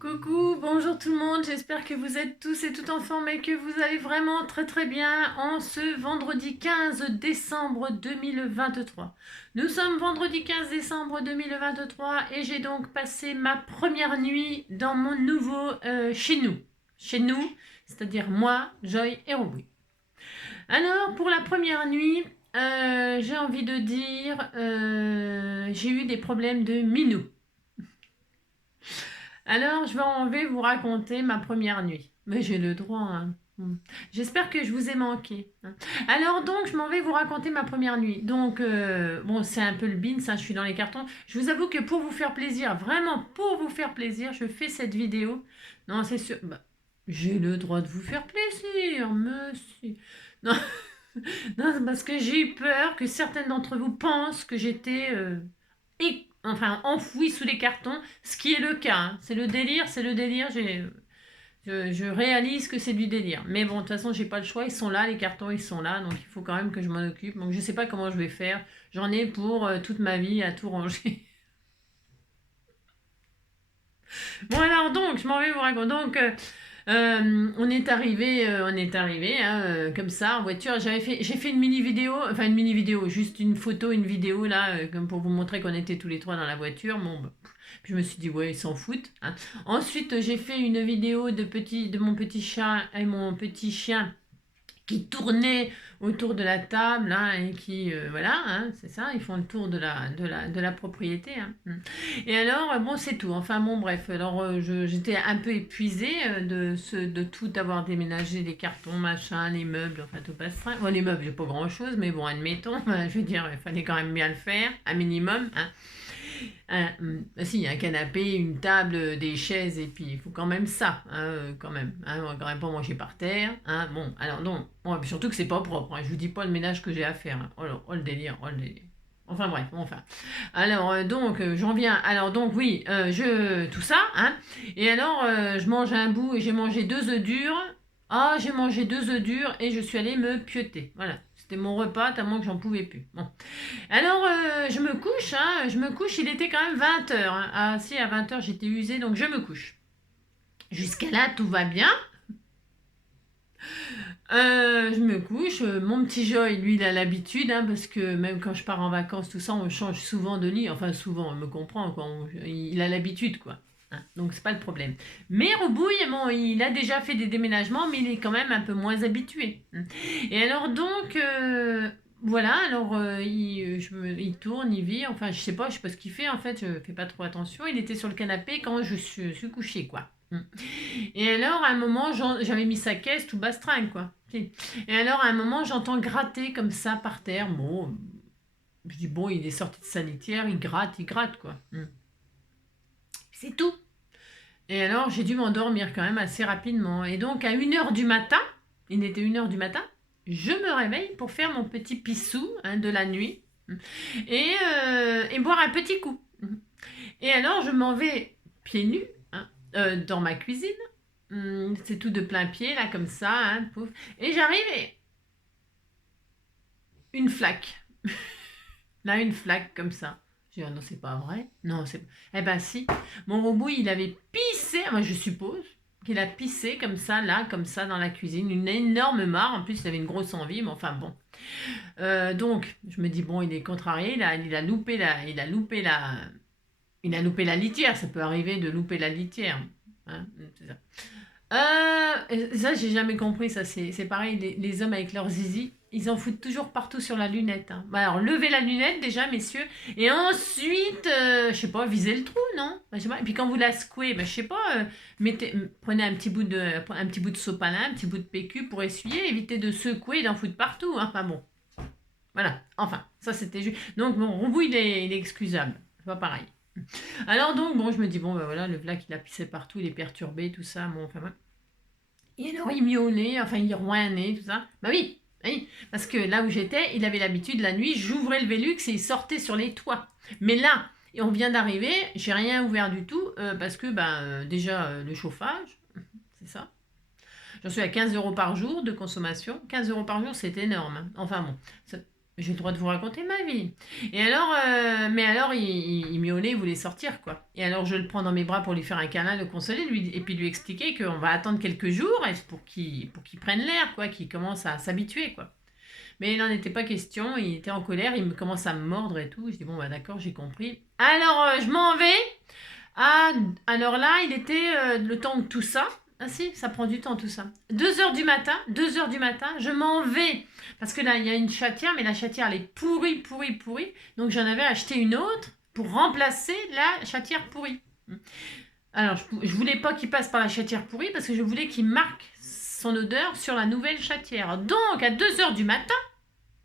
Coucou, bonjour tout le monde, j'espère que vous êtes tous et toutes en forme et que vous allez vraiment très bien en ce vendredi 15 décembre 2023. Nous sommes vendredi 15 décembre 2023 et j'ai donc passé ma première nuit dans mon nouveau chez nous. Chez nous, c'est-à-dire moi, Joy et Roboui. Alors pour la première nuit, j'ai envie de dire, j'ai eu des problèmes de minou. Alors, je vais vous raconter ma première nuit. Mais j'ai le droit, hein. J'espère que je vous ai manqué, hein. Alors donc, je m'en vais vous raconter ma première nuit. Donc, bon, c'est un peu le beans, hein, je suis dans les cartons. Je vous avoue que pour vous faire plaisir, vraiment pour vous faire plaisir, je fais cette vidéo. Non, c'est sûr. Bah, j'ai le droit de vous faire plaisir, monsieur. Non, non, c'est parce que j'ai eu peur que certaines d'entre vous pensent que j'étais enfin enfoui sous les cartons, ce qui est le cas, hein. C'est le délire, c'est le délire. Je réalise que c'est du délire. Mais bon, de toute façon, j'ai pas le choix. Ils sont là, les cartons, ils sont là. Donc il faut quand même que je m'en occupe. Donc je sais pas comment je vais faire. J'en ai pour toute ma vie à tout ranger. Bon alors donc, je m'en vais vous raconter. Donc on est arrivé hein, comme ça en voiture. J'ai fait une mini vidéo, enfin une mini vidéo, juste une photo, une vidéo là, comme pour vous montrer qu'on était tous les trois dans la voiture. Bon, bah, puis je me suis dit ouais, ils s'en foutent, hein. Ensuite, j'ai fait une vidéo de mon petit chat et mon petit chien qui tournaient autour de la table hein, et qui voilà hein, c'est ça, ils font le tour de la propriété hein. Et alors bon c'est tout, enfin bon bref, alors j'étais un peu épuisée de tout avoir déménagé, les cartons machin, les meubles, enfin tout passe. Bon, les meubles j'ai pas grand chose mais bon admettons, je veux dire il fallait quand même bien le faire un minimum hein. Si, un canapé, une table, des chaises, et puis il faut quand même ça, hein, quand même. Hein, on va quand même pas manger par terre. Hein, bon, alors non. Bon, surtout que c'est pas propre. Hein, je vous dis pas le ménage que j'ai à faire. Hein. Oh le délire, oh le délire. Enfin bref, enfin. Alors donc j'en viens. Alors donc oui, tout ça, hein. Et alors je mange un bout et j'ai mangé 2 œufs durs. Ah, j'ai mangé 2 œufs durs et je suis allée me pioter. Voilà, c'était mon repas tellement que j'en pouvais plus. Bon. Alors, je me couche, il était quand même 20 h. Hein. Ah, si, à 20 h, j'étais usée, donc je me couche. Jusqu'à là, tout va bien. Je me couche. Mon petit Joy, lui, il a l'habitude, hein, parce que même quand je pars en vacances, tout ça, on change souvent de lit. Enfin, souvent, on me comprend, quoi. Il a l'habitude, quoi. Hein, donc, c'est pas le problème. Mais Robouille, bon, il a déjà fait des déménagements, mais il est quand même un peu moins habitué. Et alors, donc, voilà, alors il tourne, il vit, enfin je sais pas ce qu'il fait en fait, je fais pas trop attention. Il était sur le canapé quand suis couchée quoi. Et alors à un moment j'avais mis sa caisse tout bastringue quoi. Et alors à un moment j'entends gratter comme ça par terre. Bon, je dis bon il est sorti de sanitaire, il gratte quoi. C'est tout. Et alors j'ai dû m'endormir quand même assez rapidement. Et donc à 1 h du matin, il était 1 h du matin, je me réveille pour faire mon petit pissou hein, de la nuit et boire un petit coup. Et alors je m'en vais pieds nus hein, dans ma cuisine. C'est tout de plein pied là comme ça. Hein, pouf. Et j'arrive et une flaque. Là une flaque comme ça. Je dis oh non c'est pas vrai. Non c'est. Eh ben si. Mon robot il avait pissé. Moi je suppose qu'il a pissé comme ça là comme ça dans la cuisine. Une énorme mare. En plus il avait une grosse envie. Mais enfin bon. Donc, je me dis, bon, il est contrarié, il a loupé il a loupé la litière. Ça peut arriver de louper la litière. Hein, c'est ça. Ça, j'ai jamais compris. Ça, c'est pareil, les hommes avec leur zizi, ils en foutent toujours partout sur la lunette. Hein. Bah, alors, levez la lunette déjà, messieurs. Et ensuite, je sais pas, visez le trou, non bah, je sais pas. Et puis quand vous la secouez, bah, je sais pas, prenez un petit bout de sopalin, un petit bout de PQ pour essuyer, évitez de secouer et d'en foutre partout. Hein. Enfin bon. Voilà, enfin, ça c'était juste. Donc bon, Roubou il est excusable, c'est pas pareil. Alors donc, bon, je me dis, bon, ben voilà, le vlac il a pissé partout, il est perturbé, tout ça, bon, enfin, voilà. Et alors il miaulait, enfin il rouinait, tout ça. Bah oui, oui, parce que là où j'étais, il avait l'habitude, la nuit, j'ouvrais le Velux et il sortait sur les toits. Mais là, et on vient d'arriver, j'ai rien ouvert du tout, parce que, ben, déjà, le chauffage, c'est ça. J'en suis à 15 € par jour de consommation. 15 € par jour, c'est énorme. Hein. Enfin bon, j'ai le droit de vous raconter ma vie. Et alors, mais alors, il miaulait, il voulait sortir, quoi. Et alors, je le prends dans mes bras pour lui faire un câlin, le consoler, et puis lui expliquer qu'on va attendre quelques jours pour qu'il prenne l'air, quoi, qu'il commence à s'habituer, quoi. Mais il n'en était pas question, il était en colère, il me commence à me mordre et tout. Je dis, bon, bah d'accord, j'ai compris. Alors, je m'en vais. Ah, alors là, il était le temps de tout ça. Ah si, ça prend du temps tout ça. 2 heures du matin, je m'en vais. Parce que là, il y a une chatière, mais la chatière, elle est pourrie, pourrie, pourrie. Donc j'en avais acheté une autre pour remplacer la chatière pourrie. Alors, je voulais pas qu'il passe par la chatière pourrie parce que je voulais qu'il marque son odeur sur la nouvelle chatière. Donc, à 2 heures du matin,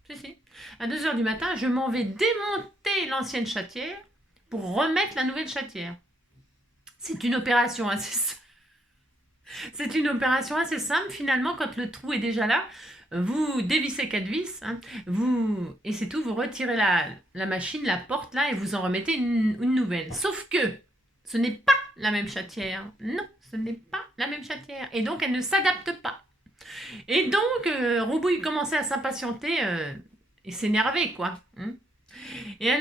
si, à 2 heures du matin, je m'en vais démonter l'ancienne chatière pour remettre la nouvelle chatière. C'est une opération assez C'est une opération assez simple finalement quand le trou est déjà là. Vous dévissez 4 vis, hein, et c'est tout, vous retirez la machine, la porte là et vous en remettez une nouvelle. Sauf que ce n'est pas la même chatière. Non, ce n'est pas la même chatière. Et donc elle ne s'adapte pas. Et donc Roubouille commençait à s'impatienter et s'énerver quoi. Hein. Et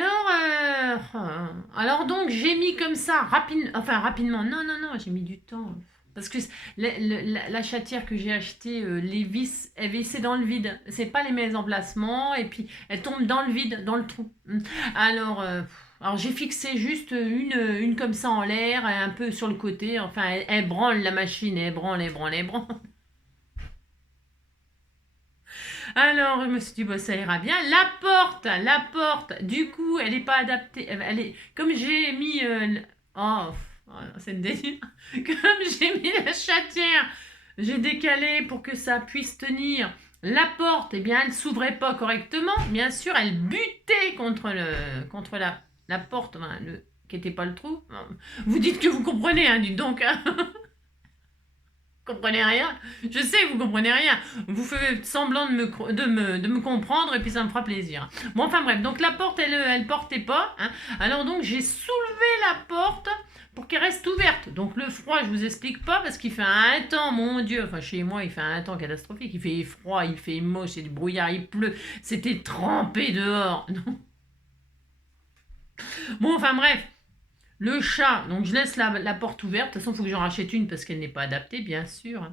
alors donc j'ai mis comme ça, rapidement, non, j'ai mis du temps. Parce que la chatière que j'ai achetée, les vis, elles vissaient dans le vide. C'est pas les mêmes emplacements, et puis elles tombent dans le vide, dans le trou. Alors j'ai fixé juste une comme ça en l'air, un peu sur le côté. Enfin, elle branle la machine, elle branle. Alors, je me suis dit, bon, ça ira bien. La porte, du coup, elle n'est pas adaptée. Comme j'ai mis. Oh, c'est une délire. Comme j'ai mis la chatière, j'ai décalé pour que ça puisse tenir. La porte, eh bien, elle s'ouvrait pas correctement. Bien sûr, elle butait contre la porte, qui n'était pas le trou. Vous dites que vous comprenez, hein, dites donc. Hein. Comprenez rien. Je sais que vous comprenez rien. Vous faites semblant de me comprendre et puis ça me fera plaisir. Bon, enfin bref, donc la porte, elle portait pas. Hein. Alors donc j'ai soulevé la porte pour qu'elle reste ouverte. Donc le froid, je vous explique pas parce qu'il fait un temps, mon Dieu. Enfin chez moi, il fait un temps catastrophique. Il fait froid, il fait moche, c'est du brouillard, il pleut. C'était trempé dehors. Non. Bon, enfin bref. Le chat, donc je laisse la porte ouverte. De toute façon, il faut que j'en rachète une parce qu'elle n'est pas adaptée, bien sûr.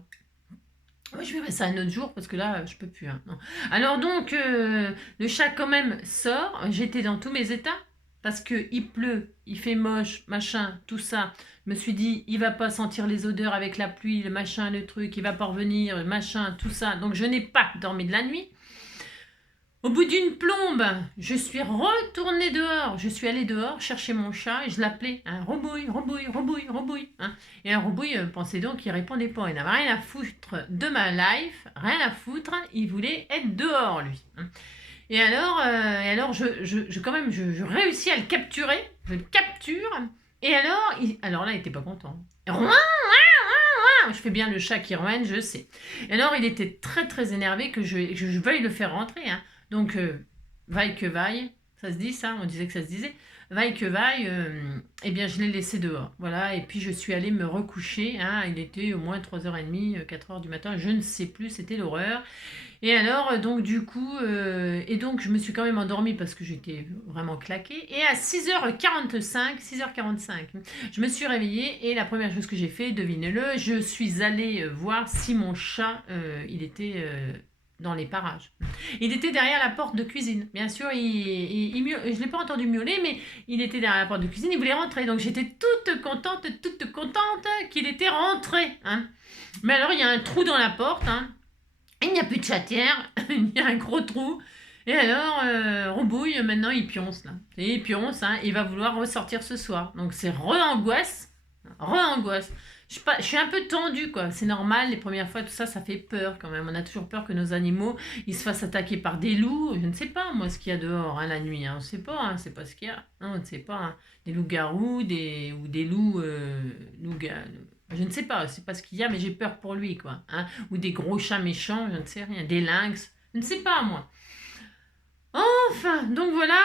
Moi, je verrai ça un autre jour parce que là, je peux plus. Hein, non. Alors donc, le chat quand même sort. J'étais dans tous mes états parce que il pleut, il fait moche, machin, tout ça. Je me suis dit, il va pas sentir les odeurs avec la pluie, le machin, le truc, il va pas revenir, le machin, tout ça. Donc je n'ai pas dormi de la nuit. Au bout d'une plombe, je suis retournée dehors. Je suis allée dehors chercher mon chat et je l'appelais. Hein, Robouille, Robouille, Robouille, Robouille. Hein. Et un Robouille, pensez donc, il répondait pas. Il n'avait rien à foutre de ma life, rien à foutre. Il voulait être dehors, lui. Hein. Et alors quand même, je réussis à le capturer. Je le capture. Et alors là, il était pas content. Rouin, je fais bien le chat qui roigne, je sais. Et alors, il était très très énervé que je veuille le faire rentrer. Hein. Donc, vaille que vaille, ça se dit ça, on disait que ça se disait. Vaille que vaille, eh bien, je l'ai laissé dehors. Voilà, et puis je suis allée me recoucher. Hein, il était au moins 3h30, 4h du matin, je ne sais plus, c'était l'horreur. Et alors, donc, du coup, donc, je me suis quand même endormie parce que j'étais vraiment claquée. Et à 6h45, je me suis réveillée et la première chose que j'ai fait, devinez-le, je suis allée voir si mon chat, il était dans les parages. Il était derrière la porte de cuisine. Bien sûr, je ne l'ai pas entendu miauler, mais il était derrière la porte de cuisine, il voulait rentrer. Donc j'étais toute contente qu'il était rentré. Hein. Mais alors, il y a un trou dans la porte. Hein. Il n'y a plus de chatière, il y a un gros trou. Et alors, Roubouille, maintenant, il pionce, là. Et il pionce, hein, il va vouloir ressortir ce soir. Donc, c'est re-angoisse. Je suis un peu tendue, quoi. C'est normal, les premières fois, tout ça, ça fait peur, quand même. On a toujours peur que nos animaux, ils se fassent attaquer par des loups. Je ne sais pas, moi, ce qu'il y a dehors, hein, la nuit. Hein. On ne sait pas, hein, c'est pas ce qu'il y a. Non, on ne sait pas. Hein. Des loups-garous, ou des loups... je ne sais pas, c'est pas ce qu'il y a, mais j'ai peur pour lui, quoi. Hein. Ou des gros chats méchants, je ne sais rien. Des lynx, je ne sais pas, moi. Enfin, donc voilà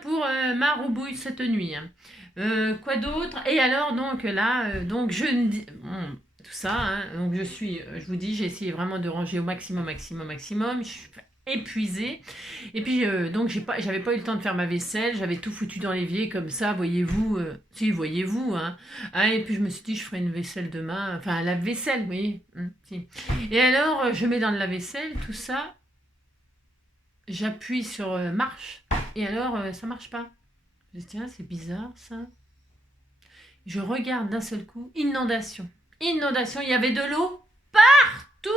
pour ma roubouille cette nuit. Hein. Quoi d'autre? Et alors, donc là, donc je ne dis... Bon, tout ça, hein, donc je vous dis, j'ai essayé vraiment de ranger au maximum. épuisée. Et puis, donc, j'avais pas eu le temps de faire ma vaisselle. J'avais tout foutu dans l'évier comme ça, voyez-vous. Si, voyez-vous. Hein. Ah, et puis, je me suis dit, je ferai une vaisselle demain. Enfin, la vaisselle, vous voyez. Si. Et alors, je mets dans le lave-vaisselle, tout ça. J'appuie sur marche. Et alors, ça marche pas. Je dis, tiens, c'est bizarre, ça. Je regarde d'un seul coup, inondation. Inondation, il y avait de l'eau partout.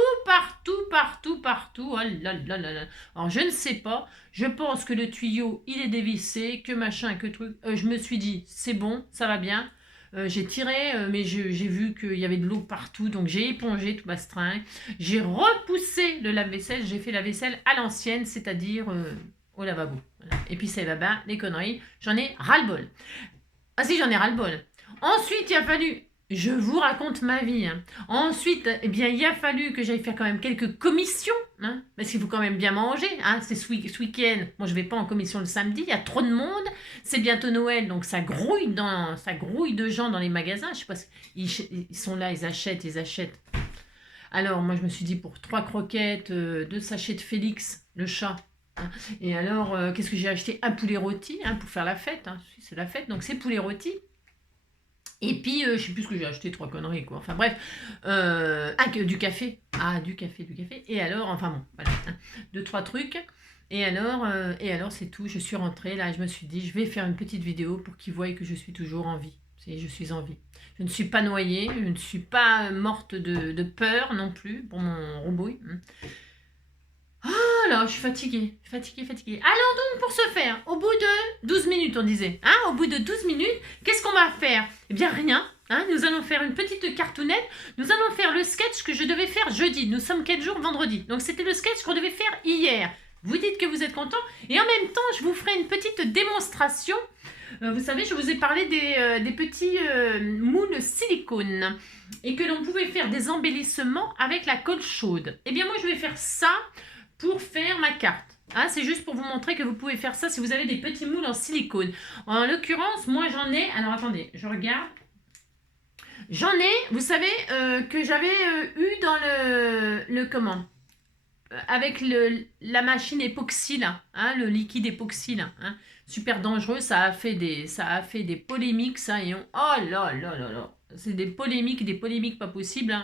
Oh là là là là. Alors, je ne sais pas. Je pense que le tuyau, il est dévissé, que machin, que truc. Je me suis dit, c'est bon, ça va bien. J'ai tiré, mais j'ai vu qu'il y avait de l'eau partout, donc j'ai épongé tout ma string. J'ai repoussé le lave-vaisselle, j'ai fait la vaisselle à l'ancienne, c'est-à-dire au lavabo. Voilà. Et puis ça va bien, les conneries, j'en ai ras-le-bol. Ah si, j'en ai ras-le-bol. Ensuite, il a fallu... Je vous raconte ma vie. Hein. Ensuite, eh bien, il a fallu que j'aille faire quand même quelques commissions. Hein, parce qu'il faut quand même bien manger. Hein, c'est ce week-end. Moi, je ne vais pas en commission le samedi. Il y a trop de monde. C'est bientôt Noël. Donc, ça grouille de gens dans les magasins. Je sais pas. Ils sont là, ils achètent. Alors, moi, je me suis dit pour 3 croquettes, 2 sachets de Félix, le chat. Hein, et alors, qu'est-ce que j'ai acheté? Un poulet rôti pour faire la fête. Hein, c'est la fête. Donc, c'est poulet rôti. Et puis, je sais plus ce que j'ai acheté, 3 conneries, quoi. Enfin, bref. Du café. Ah, du café. Et alors, enfin bon, voilà. 2, 3 trucs. Et alors, c'est tout. Je suis rentrée, là, je me suis dit, je vais faire une petite vidéo pour qu'ils voient que je suis toujours en vie. Je suis en vie. Je ne suis pas noyée, je ne suis pas morte de peur non plus, pour mon robot. Oh là, je suis fatiguée. Alors donc, pour ce faire, au bout de 12 minutes, on disait, au bout de 12 minutes, qu'est-ce qu'on va faire? Eh bien, rien. Nous allons faire une petite cartoonette. Nous allons faire le sketch que je devais faire jeudi. Nous sommes quel jour? Vendredi. Donc, c'était le sketch qu'on devait faire hier. Vous dites que vous êtes content. Et en même temps, je vous ferai une petite démonstration. Vous savez, je vous ai parlé des petits moules silicone. Et que l'on pouvait faire des embellissements avec la colle chaude. Eh bien, moi, je vais faire ça pour faire ma carte. C'est juste pour vous montrer que vous pouvez faire ça si vous avez des petits moules en silicone. En l'occurrence, moi j'en ai... Alors attendez, je regarde. J'en ai, vous savez, que j'avais eu dans le comment avec la machine époxy là, le liquide époxy là. Super dangereux, ça a fait des polémiques ça. Et oh là là là là. C'est des polémiques pas possibles.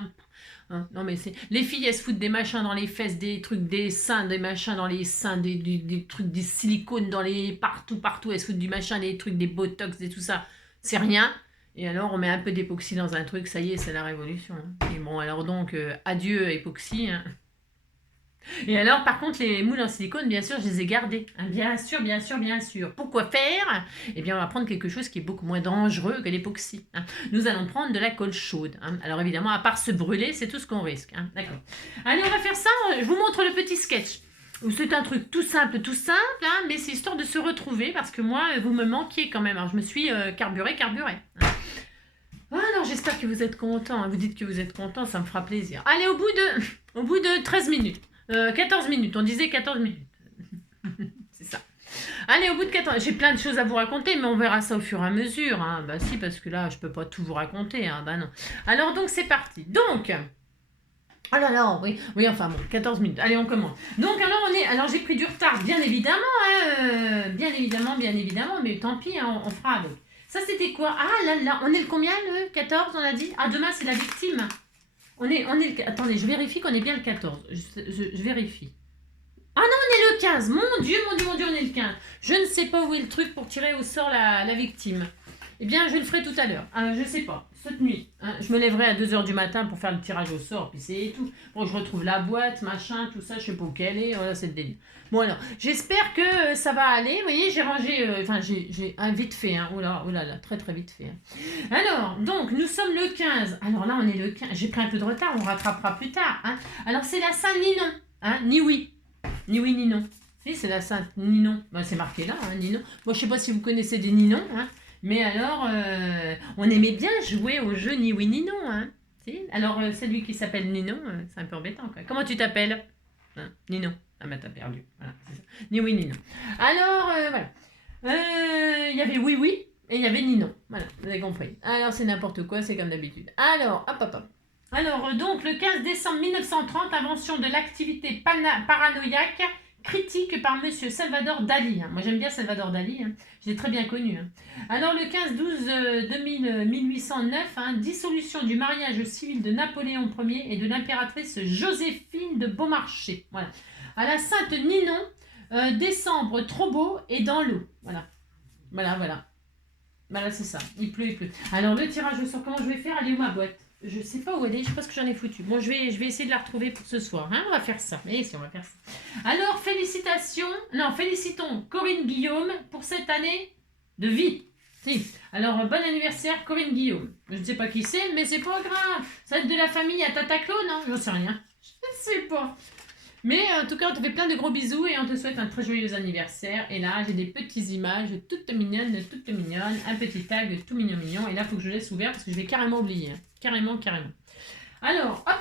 Non mais c'est les filles, elles se foutent des machins dans les fesses, des trucs, des seins, des machins dans les seins, des trucs, des silicones dans les partout, elles se foutent du machin, des trucs, des botox et tout ça, c'est rien. Et alors on met un peu d'époxy dans un truc, ça y est, c'est la révolution. Et bon alors donc adieu époxy. Et alors, par contre, les moules en silicone, bien sûr, je les ai gardés. Bien sûr. Pourquoi faire? Eh bien, on va prendre quelque chose qui est beaucoup moins dangereux que l'époxy. Nous allons prendre de la colle chaude. Alors, évidemment, à part se brûler, c'est tout ce qu'on risque. D'accord. Allez, on va faire ça. Je vous montre le petit sketch. C'est un truc tout simple, mais c'est histoire de se retrouver parce que moi, vous me manquiez quand même. Alors, je me suis carburée. Alors, j'espère que vous êtes contents. Vous dites que vous êtes contents, ça me fera plaisir. Allez, au bout de 13 minutes. 14 minutes, on disait 14 minutes. C'est ça. Allez, au bout de 14... J'ai plein de choses à vous raconter, mais on verra ça au fur et à mesure. Bah si, parce que là, je peux pas tout vous raconter. Bah non. Alors, donc, c'est parti. Donc... Oh là là, oui, enfin bon, 14 minutes. Allez, on commence. Donc, alors, j'ai pris du retard, bien évidemment. Bien évidemment, mais tant pis, on fera avec. Ça, c'était quoi? Ah là, on est le combien, le 14, on a dit? Demain, c'est la victime. Attendez, je vérifie qu'on est bien le 14. Je vérifie. Ah non, on est le 15. Mon Dieu, on est le 15. Je ne sais pas où est le truc pour tirer au sort la victime. Eh bien, je le ferai tout à l'heure. Je ne sais pas. Cette nuit. Je me lèverai à 2h du matin pour faire le tirage au sort. Puis c'est tout. Bon, je retrouve la boîte, machin, tout ça. Je ne sais pas où qu'elle est. Voilà, c'est le délire. Bon, alors, j'espère que ça va aller. Vous voyez, j'ai rangé... j'ai vite fait. Oh là là, très vite fait. Alors, donc, nous sommes le 15. Alors là, on est le 15. J'ai pris un peu de retard. On rattrapera plus tard. Alors, c'est la Saint-Ninon. Ni oui, ni non. Si, c'est la Saint-Ninon. C'est marqué là, Ninon. Bon, je ne sais pas si vous connaissez des Ninons, mais alors, on aimait bien jouer au jeu ni oui ni non. Si. Alors, celui qui s'appelle Ninon, c'est un peu embêtant. Quoi. Comment tu t'appelles? Ninon. Ah bah t'as perdu. Voilà, c'est ça. Ni oui ni non. Alors, voilà. Il y avait oui et il y avait ni non. Voilà, vous avez compris. Alors, c'est n'importe quoi, c'est comme d'habitude. Alors, hop. Alors, donc, le 15 décembre 1930, invention de l'activité paranoïaque critique par monsieur Salvador Dali. Moi, j'aime bien Salvador Dali. Je l'ai très bien connu. Alors, le 15-12-1809, dissolution du mariage civil de Napoléon Ier et de l'impératrice Joséphine de Beaumarchais. Voilà. À la Sainte-Ninon, décembre trop beau et dans l'eau. Voilà. Voilà, c'est ça. Il pleut. Alors, le tirage au sort, comment je vais faire? Elle est où ma boîte? Je sais pas où elle est, je sais pas ce que j'en ai foutu. Bon, je vais essayer de la retrouver pour ce soir. On va faire ça. Mais si, on va faire ça. Alors, félicitons Corinne Guillaume pour cette année de vie. Si. Alors, bon anniversaire, Corinne Guillaume. Je ne sais pas qui c'est, mais c'est pas grave. Ça va être de la famille à Tata Claude, non? J'en sais rien. Je ne sais pas. Mais en tout cas, on te fait plein de gros bisous et on te souhaite un très joyeux anniversaire. Et là, j'ai des petites images toutes mignonnes. Un petit tag tout mignon. Et là, il faut que je laisse ouvert parce que je vais carrément oublier. Carrément. Alors, hop.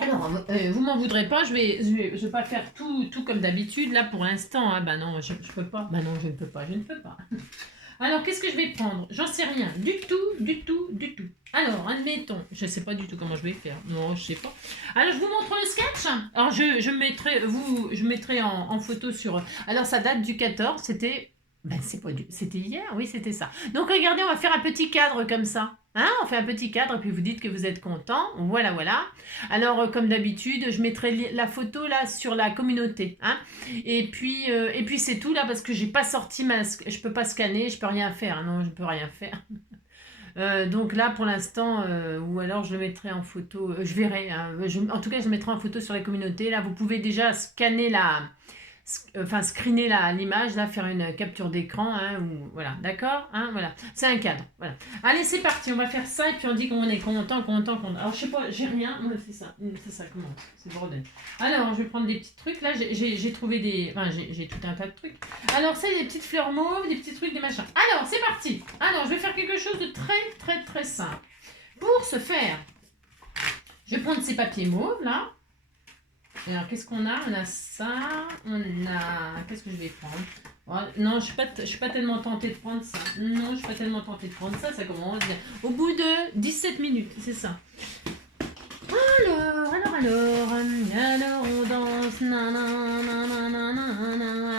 Alors, vous m'en voudrez pas, je vais pas faire tout comme d'habitude. Là, pour l'instant, non, je peux pas. Non, je ne peux pas. Alors, qu'est-ce que je vais prendre? J'en sais rien. Du tout. Alors, admettons, je ne sais pas du tout comment je vais faire. Non, je sais pas. Alors, je vous montre le sketch. Alors, je mettrai en photo sur... Alors, ça date du 14, c'était... C'était hier, oui, c'était ça. Donc, regardez, on va faire un petit cadre comme ça. On fait un petit cadre et puis vous dites que vous êtes content. Voilà. Alors, comme d'habitude, je mettrai la photo là sur la communauté. Et puis c'est tout là parce que j'ai pas sorti je peux pas scanner, je peux rien faire. Non, je peux rien faire. Donc là, pour l'instant, ou alors je le mettrai en photo. Je verrai. En tout cas, je le mettrai en photo sur la communauté. Là, vous pouvez déjà scanner screener l'image, là, faire une capture d'écran, voilà, d'accord, voilà, c'est un cadre, voilà. Allez, c'est parti, on va faire ça et puis on dit qu'on est content. Alors, je sais pas, j'ai rien, c'est ça, comment, c'est bordel. Alors, je vais prendre des petits trucs, là, j'ai trouvé j'ai tout un tas de trucs. Alors, c'est des petites fleurs mauves, des petits trucs, des machins. Alors, c'est parti. Alors, je vais faire quelque chose de très simple. Pour ce faire, je vais prendre ces papiers mauves, là. Alors, qu'est-ce qu'on a? On a ça, Qu'est-ce que je vais prendre? Non, je suis pas tellement tentée de prendre ça. Non, je suis pas tellement tentée de prendre ça, ça commence bien. Au bout de 17 minutes, c'est ça. Alors, on danse,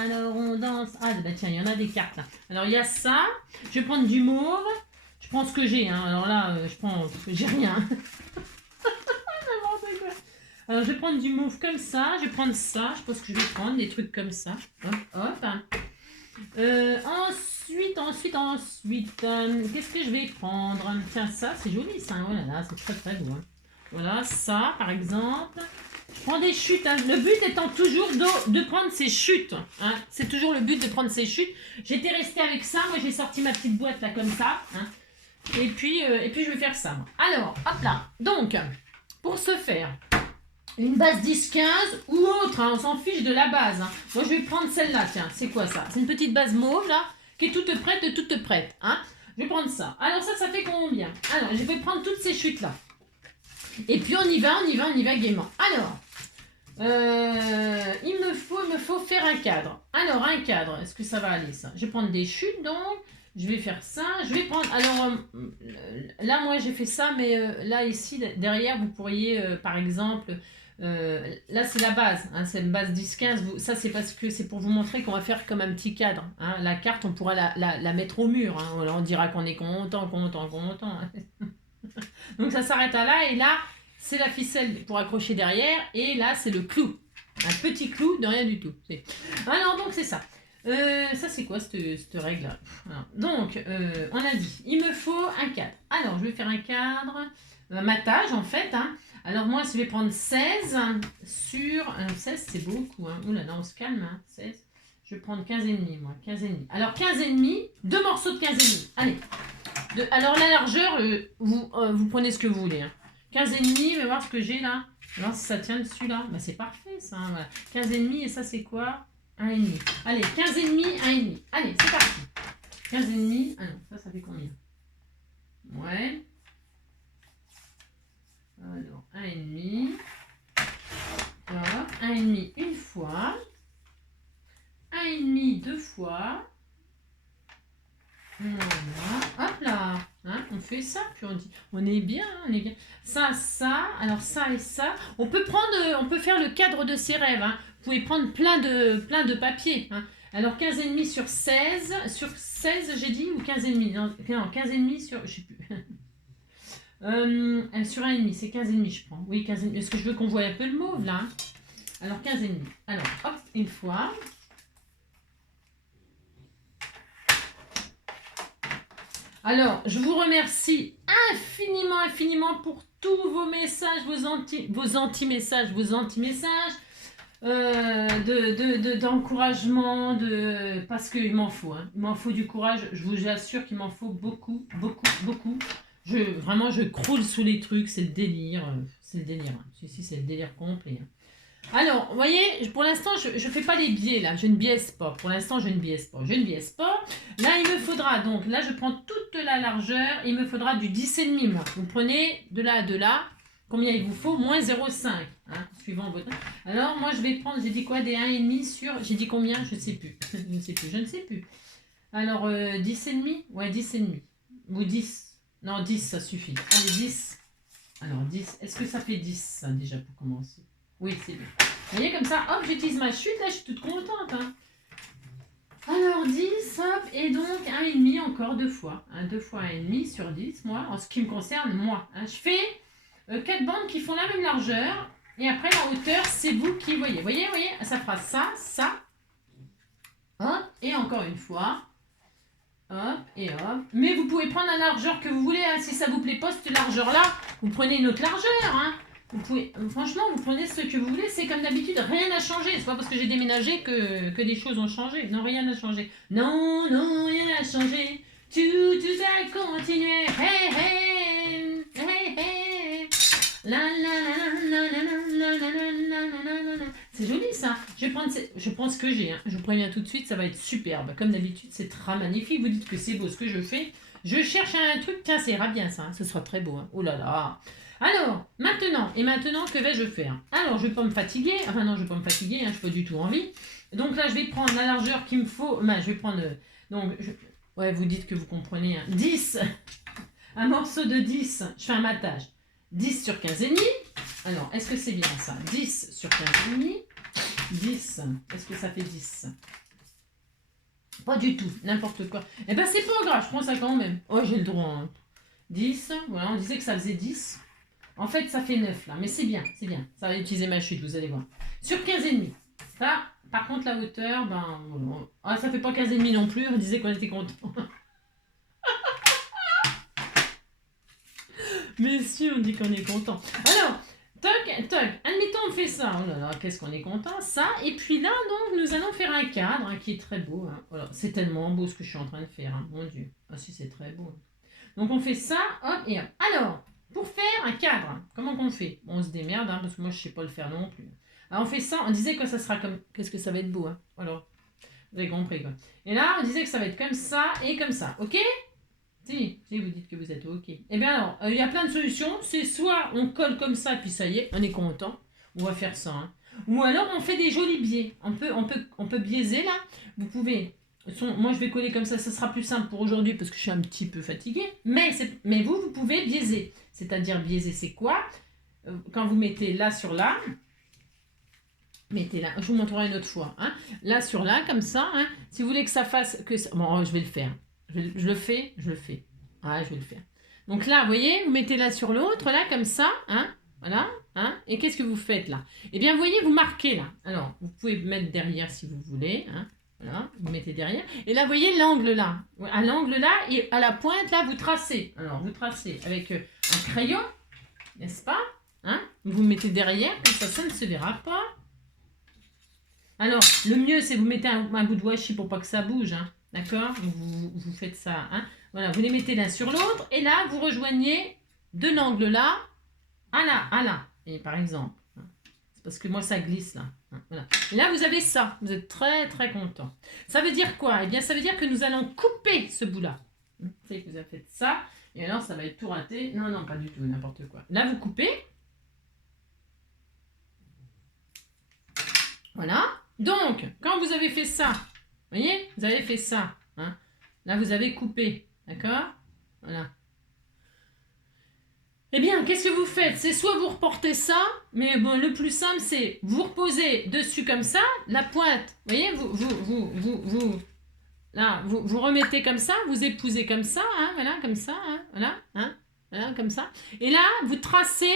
alors on danse. Ah, tiens, il y en a des cartes, là. Alors, il y a ça, je vais prendre du mauve, je prends ce que j'ai, Alors là, j'ai rien. Alors, je vais prendre du mauve comme ça. Je vais prendre ça. Je pense que je vais prendre des trucs comme ça. Hop. Ensuite, qu'est-ce que je vais prendre? Tiens, ça, c'est joli, ça. Voilà, c'est très beau. Voilà, ça, par exemple. Je prends des chutes. Le but étant toujours de prendre ces chutes. C'est toujours le but de prendre ces chutes. J'étais restée avec ça. Moi, j'ai sorti ma petite boîte, là, comme ça. Et puis, je vais faire ça. Alors, hop là. Donc, pour ce faire... Une base 10-15 ou autre, on s'en fiche de la base. Moi, je vais prendre celle-là, tiens, c'est quoi ça? C'est une petite base mauve, là, qui est toute prête. Je vais prendre ça. Alors ça fait combien? Alors, je vais prendre toutes ces chutes-là. Et puis, on y va gaiement. Alors, il me faut faire un cadre. Alors, un cadre, est-ce que ça va aller, ça? Je vais prendre des chutes, donc... Je vais faire ça. Je vais prendre... Alors, là, moi, j'ai fait ça, mais là, ici, derrière, vous pourriez, par exemple... là, c'est la base. C'est une base 10-15. Ça, c'est parce que c'est pour vous montrer qu'on va faire comme un petit cadre. La carte, on pourra la mettre au mur. Voilà, on dira qu'on est content. Donc, ça s'arrête à là. Et là, c'est la ficelle pour accrocher derrière. Et là, c'est le clou. Un petit clou de rien du tout. Alors, donc, c'est ça. Ça c'est quoi cette règle là? Donc on a dit il me faut un cadre. Alors je vais faire un cadre matage en fait. Alors moi je vais prendre 16 sur 16 c'est beaucoup. Oula là on se calme. 16. Je vais prendre 15 et demi moi. 15 et demi. Alors 15 et demi, 2 morceaux de 15 et demi. Allez. Alors la largeur vous prenez ce que vous voulez. 15 et demi, je vais voir ce que j'ai là. Alors si ça tient dessus là, c'est parfait ça. Voilà. 15 et demi et ça c'est quoi? 1,5. Allez, 15 et demi, 1,5. Allez, c'est parti. 15 et demi. Ah non, ça fait combien? Ouais. Alors, 1,5. Voilà. 1,5 une fois. 1,5 deux fois. Voilà. Hop là. On fait ça, puis on est bien, hein, on est bien. Ça, alors ça et ça. On peut faire le cadre de ses rêves, hein. Vous pouvez prendre plein de papiers, hein. Alors 15,5 sur 16 j'ai dit, ou 15,5 non, 15,5 sur, je sais plus. Sur 1,5, c'est 15,5 je prends. Oui, 15,5, parce que je veux qu'on voit un peu le mauve là, hein. Alors 15,5. Alors hop, une fois. Alors, je vous remercie infiniment pour tous vos messages, vos anti-messages, d'encouragement, parce qu'il m'en faut, hein. Il m'en faut du courage, je vous assure qu'il m'en faut beaucoup. Vraiment, je croule sous les trucs, c'est le délire, hein. Ici, c'est le délire complet, hein. Alors, vous voyez, pour l'instant, je ne fais pas les biais, là. Je ne biaise pas. Pour l'instant, je ne biaise pas. Là, il me faudra, donc, là, je prends toute la largeur. Il me faudra du 10,5, moi. Vous prenez de là à de là. Combien il vous faut? Moins 0,5, hein, suivant votre... Alors, moi, je vais prendre, j'ai dit quoi? Des 1,5 sur... J'ai dit combien? Je ne sais plus. Je ne sais plus. Alors, 10,5? Ouais, 10,5. Ou 10. Non, 10, ça suffit. Allez, 10. Alors, 10. Est-ce que ça fait 10, ça, déjà, pour commencer? Oui, c'est bien. Vous voyez, comme ça, hop, j'utilise ma chute, là, je suis toute contente, hein. Alors, 10, hop, et donc 1,5 encore 2 fois. 2 fois 1,5 sur 10, moi, en ce qui me concerne, moi, hein. Je fais 4 bandes qui font la même largeur, et après, la hauteur, c'est vous qui voyez. Vous voyez, ça fera ça, hop, et encore une fois, hop, et hop. Mais vous pouvez prendre la largeur que vous voulez, hein. Si ça vous plaît pas, cette largeur-là, vous prenez une autre largeur, hein. Franchement, vous prenez ce que vous voulez, c'est comme d'habitude, rien n'a changé. C'est pas parce que j'ai déménagé que des choses ont changé. Non, rien n'a changé. Non, rien n'a changé. Tout a continué. Hey, hey, hey, hey. La la la la la la la. C'est joli ça. Je prends ce que j'ai, hein. Je vous préviens tout de suite, ça va être superbe. Comme d'habitude, c'est très magnifique. Vous dites que c'est beau ce que je fais. Je cherche un truc, tiens, ça ira bien ça, hein. Ce sera très beau, hein. Oh là là. Alors, maintenant, que vais-je faire? Alors, je ne vais pas me fatiguer. Enfin non, je ne vais pas me fatiguer, hein, je n'ai pas du tout envie. Donc là, je vais prendre la largeur qu'il me faut. Je vais prendre... Ouais, vous dites que vous comprenez, hein. 10. Un morceau de 10. Je fais un matage. 10 sur 15,5. Alors, est-ce que c'est bien ça? 10 sur 15,5. 10. Est-ce que ça fait 10? Pas du tout. N'importe quoi. Eh ben, c'est pas grave. Je prends ça quand même. Oh, j'ai le droit, hein. 10. Voilà, on disait que ça faisait 10. En fait, ça fait 9 là, mais c'est bien. Ça va utiliser ma chute, vous allez voir. Sur 15,5. Ça, par contre, la hauteur, ça fait pas 15,5 non plus, on disait qu'on était content. Mais si, on dit qu'on est content. Alors, toc, admettons, on fait ça. Oh là là, qu'est-ce qu'on est content, ça. Et puis là, donc, nous allons faire un cadre, hein, qui est très beau, hein. Voilà, c'est tellement beau ce que je suis en train de faire, hein, mon Dieu. Ah si, c'est très beau. Donc, on fait ça, hop, et hop. Alors, pour faire un cadre, comment qu'on fait? Bon, on se démerde, hein, parce que moi, je ne sais pas le faire non plus. Alors, on fait ça, on disait que ça sera comme... Qu'est-ce que ça va être beau, hein? Alors, vous avez compris, quoi. Et là, on disait que ça va être comme ça et comme ça, ok? Si, vous dites que vous êtes ok. Eh bien alors, il y a plein de solutions. C'est soit on colle comme ça, puis ça y est, on est content. On va faire ça, hein. Ou alors, on fait des jolis biais. On peut biaiser, là. Vous pouvez... Moi, je vais coller comme ça sera plus simple pour aujourd'hui parce que je suis un petit peu fatiguée. Mais vous pouvez biaiser. C'est-à-dire biaiser, c'est quoi? Quand vous mettez là sur là, mettez là, je vous montrerai une autre fois, hein. Là sur là, comme ça, hein. Si vous voulez que ça fasse... Bon, je vais le faire. Je le fais. Ah, je vais le faire. Donc là, vous voyez, vous mettez là sur l'autre, là, comme ça, hein. Voilà, hein. Et qu'est-ce que vous faites là? Eh bien, vous voyez, vous marquez là. Alors, vous pouvez mettre derrière si vous voulez, hein. Voilà, vous mettez derrière. Et là, vous voyez l'angle là. À l'angle là, et à la pointe là, vous tracez. Alors, vous tracez avec un crayon, n'est-ce pas? Hein? Vous mettez derrière, comme ça ne se verra pas. Alors, le mieux, c'est vous mettez un bout de washi pour pas que ça bouge, hein. D'accord? Vous faites ça, hein. Voilà, vous les mettez l'un sur l'autre. Et là, vous rejoignez de l'angle là à là. Et par exemple, hein. C'est parce que moi, ça glisse là. Voilà. Et là, vous avez ça. Vous êtes très, très content. Ça veut dire quoi? Eh bien, ça veut dire que nous allons couper ce bout-là. Vous savez que vous avez fait ça. Et alors, ça va être tout raté. Non, pas du tout, n'importe quoi. Là, vous coupez. Voilà. Donc, quand vous avez fait ça, vous voyez, vous avez fait ça. Hein. Là, vous avez coupé. D'accord? Voilà. Eh bien, qu'est-ce que vous faites? C'est soit vous reportez ça, mais bon, le plus simple, c'est vous reposez dessus comme ça, la pointe, vous voyez, là, vous remettez comme ça, vous épousez comme ça, hein, voilà, comme ça, hein, voilà, comme ça. Et là, vous tracez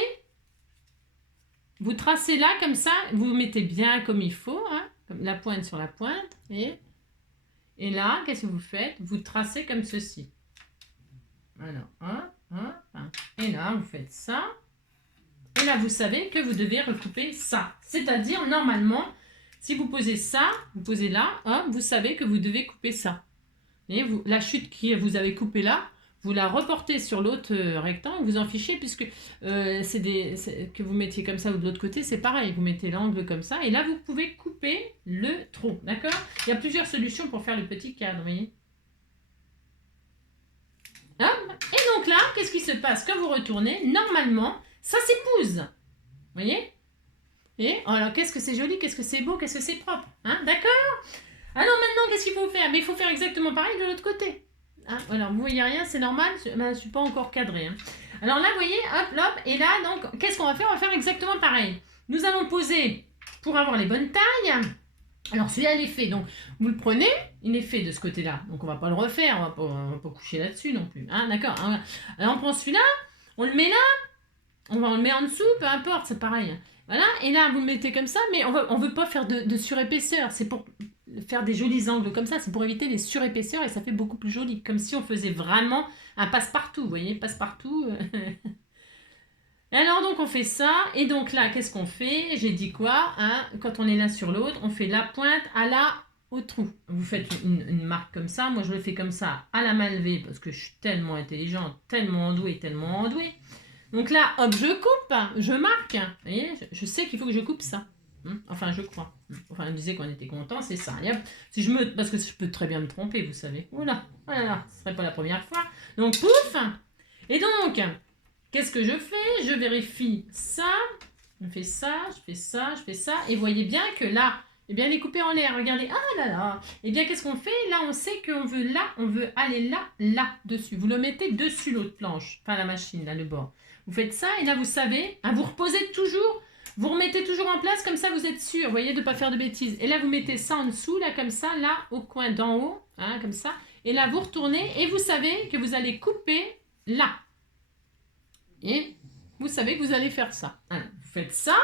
là, comme ça, vous mettez bien comme il faut, hein, comme la pointe sur la pointe, et là, qu'est-ce que vous faites? Vous tracez comme ceci. Alors, et là, vous faites ça. Et là, vous savez que vous devez recouper ça. C'est-à-dire, normalement, si vous posez ça, vous posez là, hop, vous savez que vous devez couper ça. Et la chute que vous avez coupée là, vous la reportez sur l'autre rectangle, vous en fichez, puisque que vous mettiez comme ça ou de l'autre côté, c'est pareil. Vous mettez l'angle comme ça, et là, vous pouvez couper le trou, d'accord? Il y a plusieurs solutions pour faire le petit cadre, vous voyez? Et donc là, qu'est-ce qui se passe? Quand vous retournez, normalement, ça s'épouse. Vous voyez? Et alors, qu'est-ce que c'est joli, qu'est-ce que c'est beau, qu'est-ce que c'est propre. Hein? D'accord? Alors maintenant, qu'est-ce qu'il faut faire? Mais il faut faire exactement pareil de l'autre côté. Hein? Alors, vous voyez rien, c'est normal, je ne suis pas encore cadrée. Hein. Alors là, vous voyez, hop, et là, donc, qu'est-ce qu'on va faire? On va faire exactement pareil. Nous allons poser pour avoir les bonnes tailles. Alors celui-là, il est fait, donc vous le prenez, il est fait de ce côté-là, donc on va pas le refaire, on va pas coucher là-dessus non plus, hein, d'accord. Alors on prend celui-là, on le met là, on le met en dessous, peu importe, c'est pareil. Voilà, et là vous le mettez comme ça, mais on veut pas faire de surépaisseur, c'est pour faire des jolis angles comme ça, c'est pour éviter les surépaisseurs et ça fait beaucoup plus joli, comme si on faisait vraiment un passe-partout, vous voyez, passe-partout. Et alors donc on fait ça, et donc là qu'est-ce qu'on fait? J'ai dit quoi, hein? Quand on est l'un sur l'autre, on fait la pointe au trou. Vous faites une marque comme ça, moi je le fais comme ça à la main levée parce que je suis tellement intelligente, tellement endouée. Donc là, hop, je coupe, je marque, vous voyez, je sais qu'il faut que je coupe ça. Enfin, je crois. Enfin, on disait qu'on était content, c'est ça. Et hop, parce que je peux très bien me tromper, vous savez. Oula, voilà, ce serait pas la première fois. Donc pouf, et donc... Qu'est-ce que je fais? Je vérifie ça, je fais ça, je fais ça, je fais ça, et voyez bien que là, eh bien, elle est coupée en l'air, regardez, ah là là, eh bien, qu'est-ce qu'on fait? Là, on sait qu'on veut là, on veut aller là, dessus. Vous le mettez dessus l'autre planche, enfin la machine, là, le bord. Vous faites ça, et là, vous savez, hein, vous reposez toujours, vous remettez toujours en place, comme ça, vous êtes sûr, vous voyez, de ne pas faire de bêtises. Et là, vous mettez ça en dessous, là, comme ça, là, au coin d'en haut, hein, comme ça, et là, vous retournez, et vous savez que vous allez couper là. Et vous savez que vous allez faire ça. Alors, vous faites ça.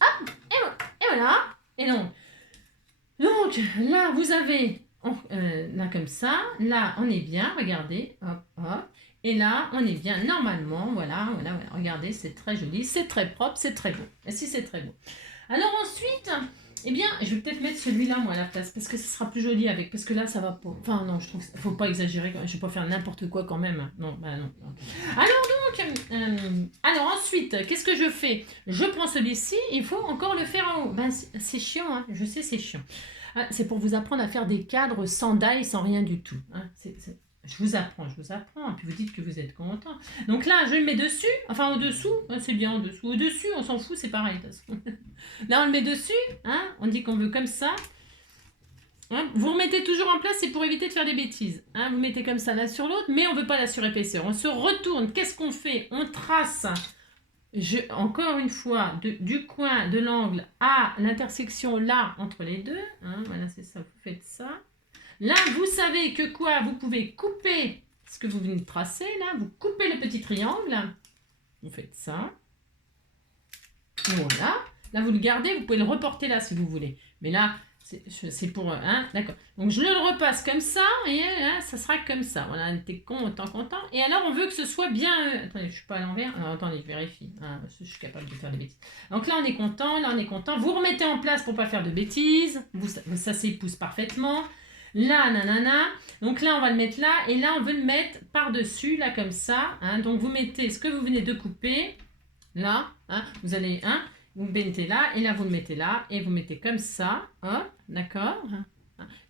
Hop, et voilà. Et donc là, vous avez, là comme ça, là, on est bien, regardez, hop. Et là, on est bien, normalement, voilà. Regardez, c'est très joli, c'est très propre, c'est très beau. Et si c'est très beau. Alors ensuite... Eh bien, je vais peut-être mettre celui-là, moi, à la place, parce que ce sera plus joli avec, parce que là, ça va pas... Enfin, non, je trouve qu'il ne faut pas exagérer, je ne vais pas faire n'importe quoi quand même. Non. Alors ensuite, qu'est-ce que je fais? Je prends celui-ci, il faut encore le faire en haut. Ben, c'est chiant, hein, je sais, c'est chiant. Ah, c'est pour vous apprendre à faire des cadres sans daille, sans rien du tout. Hein. Je vous apprends, et puis vous dites que vous êtes content. Donc là, je le mets dessus, enfin au-dessous, hein, c'est bien au-dessous. Au-dessus, on s'en fout, c'est pareil. De toute façon. Là, on le met dessus, hein, on dit qu'on veut comme ça. Hein, vous remettez toujours en place, c'est pour éviter de faire des bêtises. Hein, vous mettez comme ça l'un sur l'autre, mais on ne veut pas la surépaisseur. On se retourne, qu'est-ce qu'on fait? On trace, encore une fois, du coin de l'angle à l'intersection là, entre les deux. Hein, voilà, c'est ça, vous faites ça. Là, vous savez que quoi? Vous pouvez couper ce que vous venez de tracer, là. Vous coupez le petit triangle. Vous faites ça. Voilà. Là, vous le gardez. Vous pouvez le reporter là, si vous voulez. Mais là, c'est pour... Hein, d'accord. Donc, je le repasse comme ça. Et là, ça sera comme ça. Voilà, on était content. Et alors, on veut que ce soit bien... attendez, je ne suis pas à l'envers. Attendez, je vérifie. Je suis capable de faire des bêtises. Donc là, on est content. Vous remettez en place pour ne pas faire de bêtises. Ça s'épouse parfaitement. Là, nanana. Donc là, on va le mettre là. Et là, on veut le mettre par-dessus, là, comme ça. Hein. Donc, vous mettez ce que vous venez de couper. Là. Hein. Vous allez... Hein, vous mettez là. Et là, vous le mettez là. Et vous mettez comme ça. Hop. D'accord.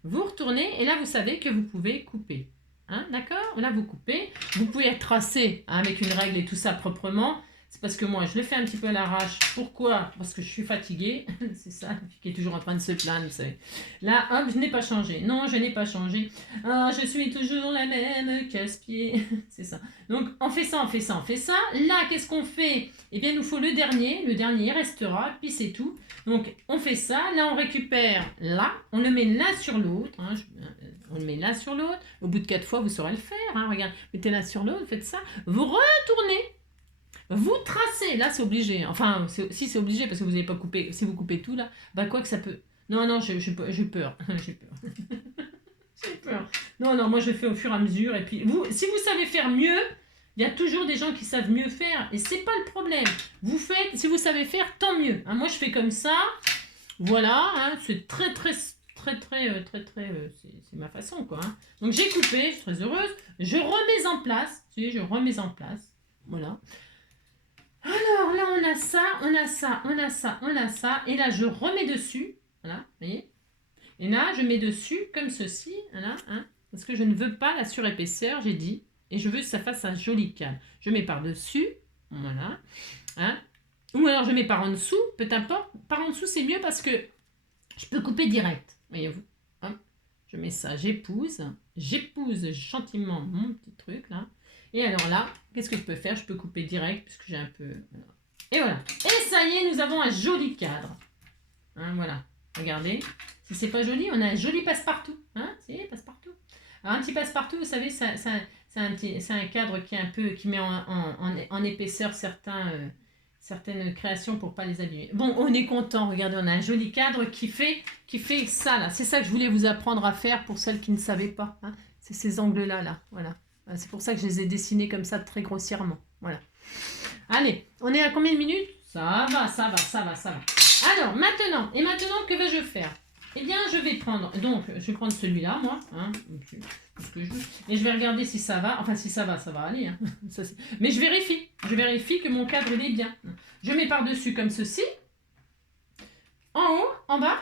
Vous retournez. Et là, vous savez que vous pouvez couper. Hein, d'accord. Là, vous coupez. Vous pouvez tracer hein, avec une règle et tout ça proprement. parce que moi, je le fais un petit peu à l'arrache. Pourquoi? Parce que je suis fatiguée. C'est ça, qui est toujours en train de se plaindre, vous savez. Là, hop, je n'ai pas changé. Non, je n'ai pas changé. Ah, je suis toujours la même casse-pied. C'est ça. Donc, on fait ça, on fait ça, on fait ça. Là, qu'est-ce qu'on fait? Eh bien, il nous faut le dernier. Le dernier, il restera, puis c'est tout. Donc, on fait ça. Là, on récupère là. On le met l'un sur l'autre. Hein. On le met l'un sur l'autre. Au bout de 4 fois, vous saurez le faire. Hein. Regarde, mettez l'un sur l'autre, faites ça. Vous retournez. Vous tracez. Là, c'est obligé. Enfin, si c'est obligé, parce que vous n'avez pas coupé. Si vous coupez tout, là, bah quoi que ça peut... Non, non, j'ai peur. J'ai peur. J'ai peur. Non, non, moi, je le fais au fur et à mesure. Et puis, vous, si vous savez faire mieux... Il y a toujours des gens qui savent mieux faire et c'est pas le problème. Vous faites, si vous savez faire, tant mieux. Hein, moi, je fais comme ça. Voilà, hein, c'est très, c'est ma façon, quoi. Hein. Donc, j'ai coupé, je suis très heureuse. Je remets en place. Tu sais, je remets en place. Voilà. Alors, là, on a ça, on a ça, on a ça, on a ça. Et là, je remets dessus. Voilà, vous voyez. Et là, je mets dessus comme ceci. Voilà, hein, parce que je ne veux pas la surépaisseur, j'ai dit. Et je veux que ça fasse un joli cadre. Je mets par-dessus, voilà. Hein. Ou alors je mets par en dessous, peu importe. Par en dessous, c'est mieux parce que je peux couper direct. Voyez-vous. Hein. Je mets ça, j'épouse gentiment mon petit truc là. Et alors là, qu'est-ce que je peux faire? Je peux couper direct puisque j'ai un peu... Voilà. Et voilà. Et ça y est, nous avons un joli cadre. Hein, voilà. Regardez. Si c'est pas joli, on a un joli passe-partout. Hein, c'est passe-partout. Alors, un petit passe-partout, vous savez, c'est un cadre qui met en épaisseur certaines créations pour ne pas les abîmer. Bon, on est content. Regardez, on a un joli cadre qui fait ça, là. C'est ça que je voulais vous apprendre à faire pour celles qui ne savaient pas. Hein. C'est ces angles-là, là. Voilà. C'est pour ça que je les ai dessinés comme ça, très grossièrement. Voilà. Allez, on est à combien de minutes? Ça va. Alors, maintenant, que vais-je faire? Eh bien, je vais prendre celui-là, moi. Hein, et je vais regarder si ça va. Enfin, si ça va aller. Hein. Mais je vérifie que mon cadre, il est bien. Je mets par-dessus comme ceci. En haut, en bas.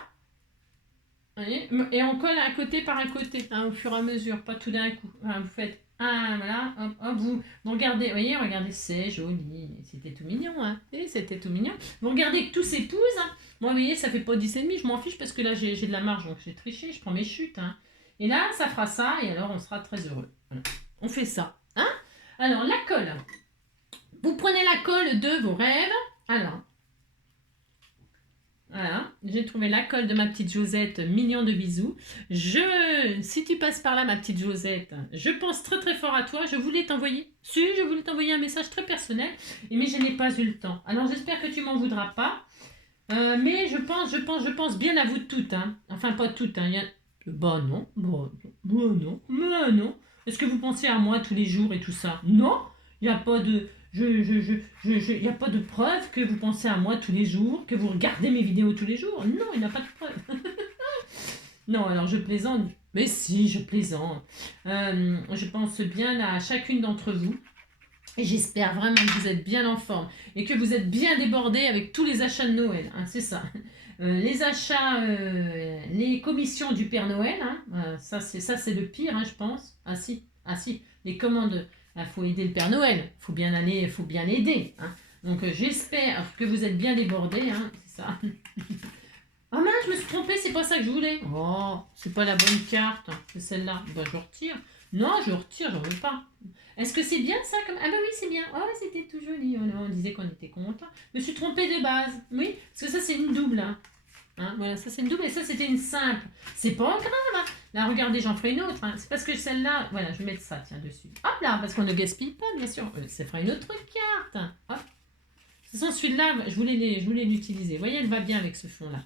Voyez, et on colle un côté par un côté, hein, au fur et à mesure, pas tout d'un coup. Voilà, vous faites un, voilà, hop, vous regardez, regardez, c'est joli. C'était tout mignon, hein. Et c'était tout mignon. Vous regardez que tout s'épouse. Hein. Moi, vous voyez, ça fait pas 10,5, je m'en fiche parce que là, j'ai de la marge, donc j'ai triché, je prends mes chutes. Hein. Et là, ça fera ça, et alors on sera très heureux. Voilà. On fait ça. Hein. Alors, la colle. Vous prenez la colle de vos rêves. Alors, voilà, j'ai trouvé la colle de ma petite Josette, mignon de bisous. Si tu passes par là, ma petite Josette, je pense très très fort à toi. Je voulais t'envoyer un message très personnel, mais je n'ai pas eu le temps. Alors j'espère que tu m'en voudras pas. Mais je pense bien à vous toutes. Hein. Enfin, pas toutes. Hein. Non. Est-ce que vous pensez à moi tous les jours et tout ça? Non, il n'y a pas de... Il n'y a pas de preuve que vous pensez à moi tous les jours, que vous regardez mes vidéos tous les jours. Non, il n'y a pas de preuve. Non, alors je plaisante. Mais si, je plaisante. Je pense bien à chacune d'entre vous. Et j'espère vraiment que vous êtes bien en forme et que vous êtes bien débordés avec tous les achats de Noël. Hein, c'est ça. Les achats, les commissions du Père Noël. Hein, ça, c'est le pire, hein, je pense. Ah si. Les commandes... Il faut aider le Père Noël, il faut bien l'aider. Hein. Donc j'espère que vous êtes bien débordés, hein, c'est ça. Oh mince, je me suis trompée, c'est pas ça que je voulais. Oh, c'est pas la bonne carte, c'est celle-là. Ben, je retire. Non, je retire, j'en veux pas. Est-ce que c'est bien ça comme... Ah bah oui, c'est bien. Oh, c'était tout joli. On disait qu'on était content. Je me suis trompée de base. Oui, parce que ça c'est une double. Hein, voilà, ça c'est une double et ça c'était une simple. C'est pas grave. Hein. Là, regardez, j'en ferai une autre. Hein. C'est parce que celle-là, voilà, je vais mettre ça, tiens, dessus. Hop là, parce qu'on ne gaspille pas, bien sûr. Ça fera une autre carte. Hop. De toute façon, celui-là, je voulais l'utiliser. Vous voyez, elle va bien avec ce fond-là.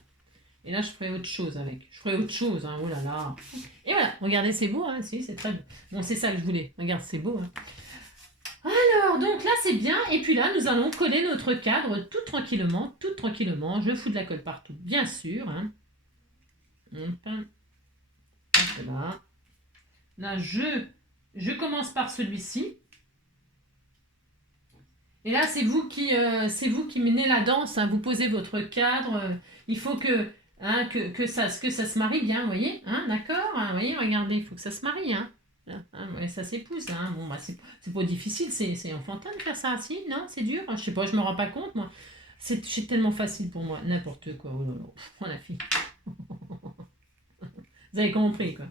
Et là, je ferai autre chose avec. Hein. Oh là là. Et voilà, regardez, c'est beau, hein. Si, c'est très beau. Bon, c'est ça que je voulais. Regarde, c'est beau, hein. Alors, donc là, c'est bien. Et puis là, nous allons coller notre cadre tout tranquillement. Je fous de la colle partout, bien sûr. Hein. Voilà. Là, je commence par celui-ci. Et là, c'est vous qui menez la danse. Hein. Vous posez votre cadre. Il faut que ça se marie bien, vous voyez, hein, d'accord, hein, vous voyez, regardez, il faut que ça se marie. Hein. Voilà, hein, ouais, ça s'épouse, hein. Bon, bah, c'est pas difficile, c'est enfantin de faire ça, si, non, c'est dur, hein, je sais pas, je me rends pas compte, moi. C'est tellement facile pour moi, n'importe quoi, oh là là, oh la fille. Vous avez compris, quoi.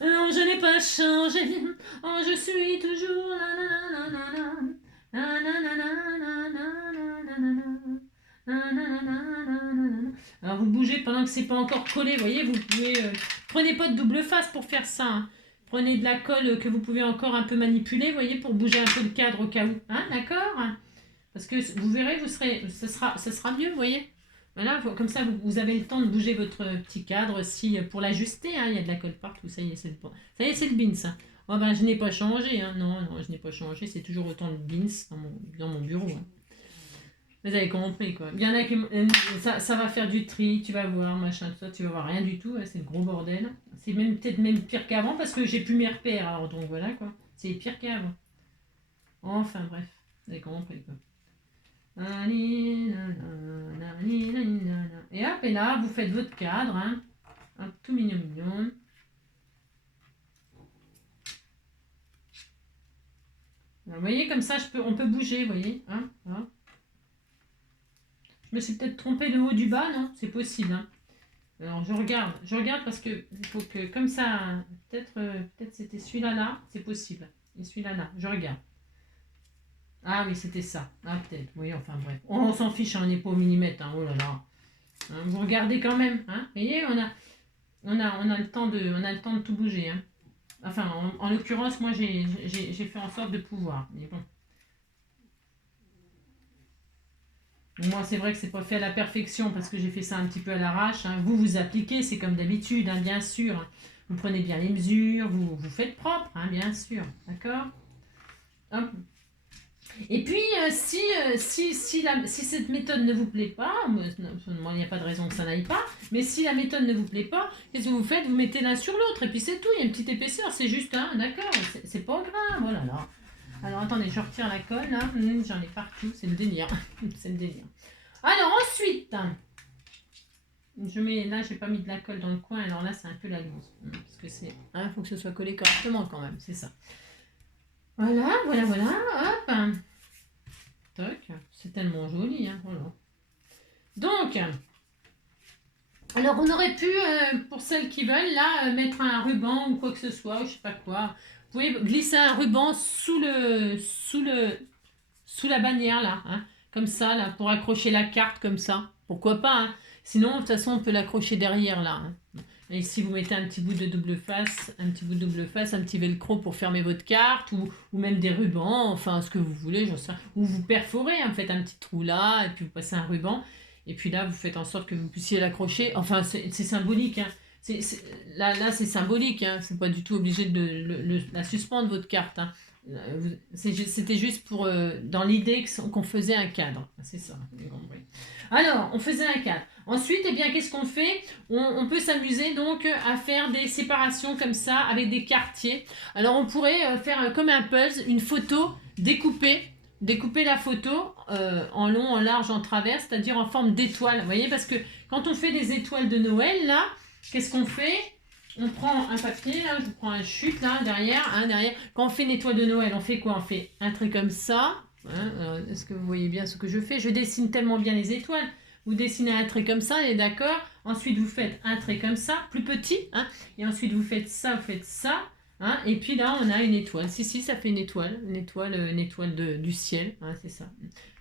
Non, je n'ai pas changé, oh, je suis toujours alors vous bougez pendant que c'est pas encore collé, vous voyez, vous pouvez... prenez pas de double face pour faire ça, hein. Prenez de la colle que vous pouvez encore un peu manipuler, vous voyez, pour bouger un peu le cadre au cas où, hein, d'accord? Parce que vous verrez, ça sera mieux, vous voyez. Voilà, comme ça, vous avez le temps de bouger votre petit cadre si, pour l'ajuster, hein, il y a de la colle partout, ça y est, c'est le, ça y est, c'est le bins. Hein. Oh ben, je n'ai pas changé, hein. Non, non, je n'ai pas changé, c'est toujours autant de bins dans mon bureau. Hein. Vous avez compris, quoi. Il y en a qui... ça va faire du tri, tu vas voir, machin, tout ça, tu vas voir rien du tout, hein, c'est le gros bordel. C'est même peut-être même pire qu'avant, parce que j'ai plus mes repères, alors donc voilà, quoi. C'est pire qu'avant. Enfin, bref, vous avez compris, quoi. Et hop, et là, vous faites votre cadre, hein, tout mignon mignon. Alors, vous voyez, comme ça, on peut bouger, vous voyez. Hein, hein. Je me suis peut-être trompé le haut du bas, non? C'est possible. Hein. Alors, je regarde parce que il faut que, comme ça, peut-être c'était celui-là, là, c'est possible. Et celui-là, là, je regarde. Ah oui, c'était ça. Ah, peut-être. Oui, enfin bref. On s'en fiche, hein, on n'est pas au millimètre. Hein. Oh là là. Hein, vous regardez quand même. Hein. Vous voyez, on a le temps de tout bouger. Hein. Enfin, en l'occurrence, moi, j'ai fait en sorte de pouvoir. Mais bon. Moi, c'est vrai que c'est pas fait à la perfection parce que j'ai fait ça un petit peu à l'arrache. Hein. Vous appliquez, c'est comme d'habitude, hein, bien sûr. Vous prenez bien les mesures, vous faites propre, hein, bien sûr. D'accord? Hop. Et puis, si cette méthode ne vous plaît pas, il n'y a pas de raison que ça n'aille pas, mais si la méthode ne vous plaît pas, qu'est-ce que vous faites? Vous mettez l'un sur l'autre, et puis c'est tout, il y a une petite épaisseur, c'est juste, hein, d'accord, c'est pas grave, voilà. Là. Alors, attendez, je retire la colle, là, j'en ai partout, c'est le délire, c'est le délire. Alors, ensuite, là, j'ai pas mis de la colle dans le coin, alors là, c'est un peu la loose, parce que c'est, hein, faut que ce soit collé correctement quand même, c'est ça. Voilà, hop. Toc, c'est tellement joli, hein, voilà. Donc, alors on aurait pu, pour celles qui veulent, là, mettre un ruban ou quoi que ce soit, ou je sais pas quoi. Vous pouvez glisser un ruban sous la bannière, là, hein, comme ça, là, pour accrocher la carte, comme ça. Pourquoi pas, hein. Sinon, de toute façon, on peut l'accrocher derrière, là. Hein. Et si vous mettez un petit bout de double face, un petit velcro pour fermer votre carte, ou même des rubans, enfin ce que vous voulez, j'en sais. Ou vous perforez, hein, faites un petit trou là, et puis vous passez un ruban, et puis là vous faites en sorte que vous puissiez l'accrocher. Enfin c'est symbolique, hein. Là c'est symbolique, hein. C'est pas du tout obligé de la suspendre votre carte. Hein. C'était juste pour dans l'idée qu'on faisait un cadre. C'est ça. Alors, on faisait un cadre. Ensuite, eh bien, qu'est-ce qu'on fait? On peut s'amuser donc à faire des séparations comme ça avec des quartiers. Alors, on pourrait faire comme un puzzle, une photo découpée la photo en long, en large, en travers, c'est-à-dire en forme d'étoile. Vous voyez, parce que quand on fait des étoiles de Noël, là, qu'est-ce qu'on fait? On prend un papier, là, je prends un chute, là, derrière. Quand on fait une étoile de Noël, on fait quoi? On fait un trait comme ça. Hein, est-ce que vous voyez bien ce que je fais? Je dessine tellement bien les étoiles. Vous dessinez un trait comme ça, et d'accord. Ensuite, vous faites un trait comme ça, plus petit. Hein, et ensuite, vous faites ça. Hein, et puis là, on a une étoile. Si, ça fait une étoile du ciel. Hein, c'est ça.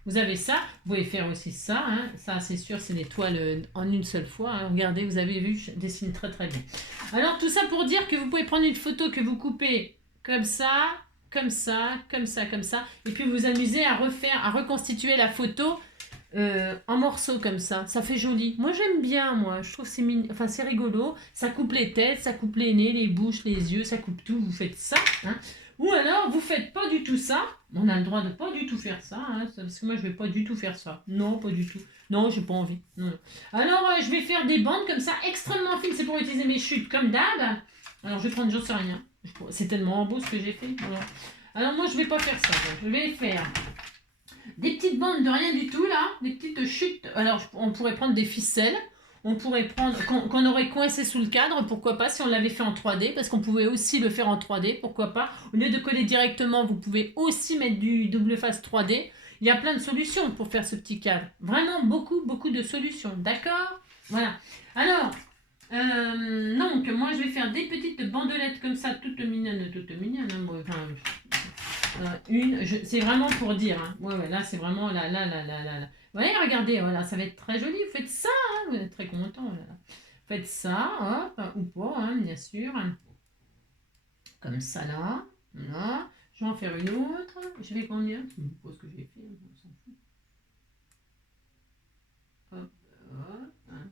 Vous avez ça. Vous pouvez faire aussi ça. Hein. Ça, c'est sûr, c'est l'étoile en une seule fois. Hein. Regardez, vous avez vu, je dessine très très bien. Alors, tout ça pour dire que vous pouvez prendre une photo que vous coupez comme ça, comme ça. Et puis vous amusez à reconstituer la photo en morceaux comme ça. Ça fait joli. Moi, j'aime bien, moi. Je trouve que c'est rigolo. Ça coupe les têtes, ça coupe les nez, les bouches, les yeux, ça coupe tout. Vous faites ça. Hein. Ou alors, vous faites pas du tout ça. On a le droit de pas du tout faire ça. Hein, parce que moi, je vais pas du tout faire ça. Non, pas du tout. Non, j'ai pas envie. Non. Alors, je vais faire des bandes comme ça, extrêmement fines. C'est pour utiliser mes chutes comme d'hab. Alors, je vais prendre, j'en sais rien. C'est tellement beau ce que j'ai fait. Voilà. Alors, moi, je vais pas faire ça. Je vais faire des petites bandes de rien du tout, là. Des petites chutes. Alors, on pourrait prendre des ficelles. on pourrait prendre, qu'on aurait coincé sous le cadre, pourquoi pas, si on l'avait fait en 3D, parce qu'on pouvait aussi le faire en 3D, pourquoi pas. Au lieu de coller directement, vous pouvez aussi mettre du double face 3D. Il y a plein de solutions pour faire ce petit cadre. Vraiment beaucoup, beaucoup de solutions. D'accord? Voilà. Alors, donc, moi, je vais faire des petites bandelettes comme ça, toutes mignonnes, hein, c'est vraiment pour dire. Hein. Ouais, là, c'est vraiment là. Ouais, regardez, voilà, ça va être très joli. Vous faites ça, hein, vous êtes très content. Voilà. Faites ça, hop, ou pas, hein, bien sûr. Comme ça, là. Voilà. Je vais en faire une autre. Je vais combien? Je ne sais pas ce que j'ai fait, on s'en fout. Hop, hop. Hein.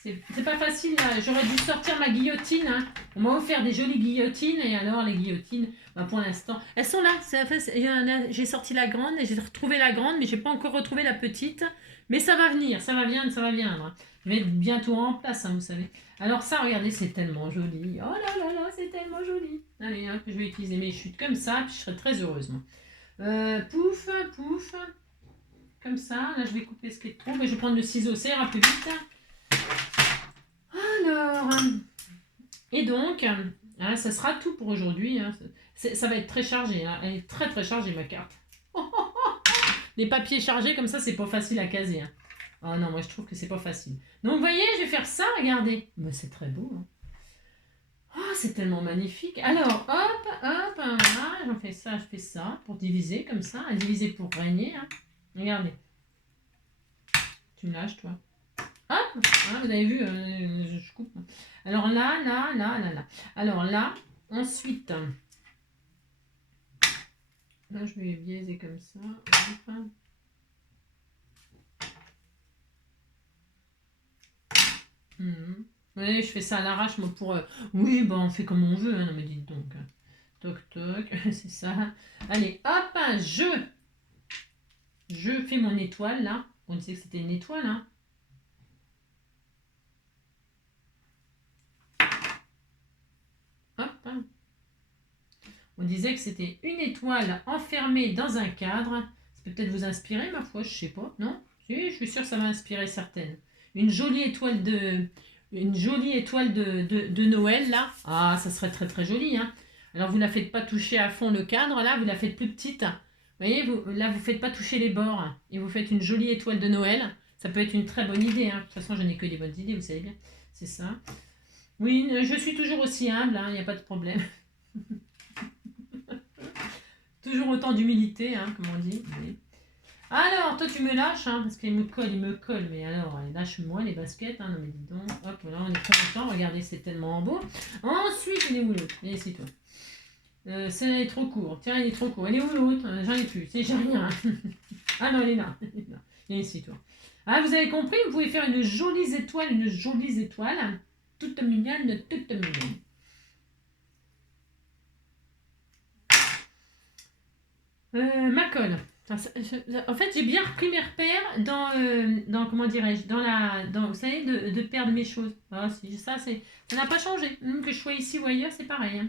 C'est pas facile, là. J'aurais dû sortir ma guillotine. Hein. On m'a offert des jolies guillotines, et alors les guillotines, bah, pour l'instant, elles sont là. J'ai sorti la grande, et j'ai retrouvé la grande, mais j'ai pas encore retrouvé la petite. Mais ça va venir, ça va viendre. Je vais être bientôt en place, hein, vous savez. Alors ça, regardez, c'est tellement joli. Oh là, c'est tellement joli. Allez, hein, que je vais utiliser mes chutes comme ça, puis je serai très heureuse, moi. Pouf. Comme ça, là, je vais couper ce qui est trop. Mais je vais prendre le ciseau, ça ira plus vite. Alors, et donc, hein, ça sera tout pour aujourd'hui. Hein. Ça va être très chargé. Hein. Elle est très très chargée, ma carte. Les papiers chargés comme ça, c'est pas facile à caser. Hein. Oh non, moi je trouve que c'est pas facile. Donc, vous voyez, je vais faire ça, regardez. Mais c'est très beau. Hein. Oh, c'est tellement magnifique. Alors, hop, voilà, j'en fais ça, je fais ça pour diviser comme ça. Diviser pour régner. Hein. Regardez. Tu me lâches, toi. Hop, hein, vous avez vu, je coupe. Alors là. Alors là, ensuite, là je vais biaiser comme ça. Oui, je fais ça à l'arrache, moi pour. Oui, bah on fait comme on veut, hein, non mais dites donc. Toc, c'est ça. Allez, hop, je fais mon étoile là. On disait que c'était une étoile, hein. Hop. On disait que c'était une étoile enfermée dans un cadre. Ça peut peut-être vous inspirer, ma foi, je sais pas, non? Si, je suis sûre que ça va inspirer certaines. Une jolie étoile de Noël, là. Ah, ça serait très très joli, hein. Alors, vous ne la faites pas toucher à fond le cadre, là, vous la faites plus petite. Vous voyez, là, vous ne faites pas toucher les bords. Et vous faites une jolie étoile de Noël. Ça peut être une très bonne idée, hein. De toute façon, je n'ai que des bonnes idées, vous savez bien. C'est ça. Oui, je suis toujours aussi humble, hein, il n'y a pas de problème. Toujours autant d'humilité, hein, comme on dit. Oui. Alors, toi, tu me lâches, hein, parce qu'il me colle. Mais alors, lâche-moi les baskets, hein, non mais dis donc. Hop, là, on est très content. Regardez, c'est tellement beau. Ensuite, il est où l'autre? Viens ici, toi. C'est trop court. Tiens, il est trop court. Il est où l'autre? J'en ai plus. J'ai rien. Ah non, il est là. Viens ici, toi. Ah, vous avez compris? Vous pouvez faire une jolie étoile. Toute mignonne. Ma colle. En fait, j'ai bien repris mes repères dans comment dirais-je, vous savez, de perdre mes choses. Ah, ça n'a pas changé. Que je sois ici ou ailleurs, c'est pareil. Hein.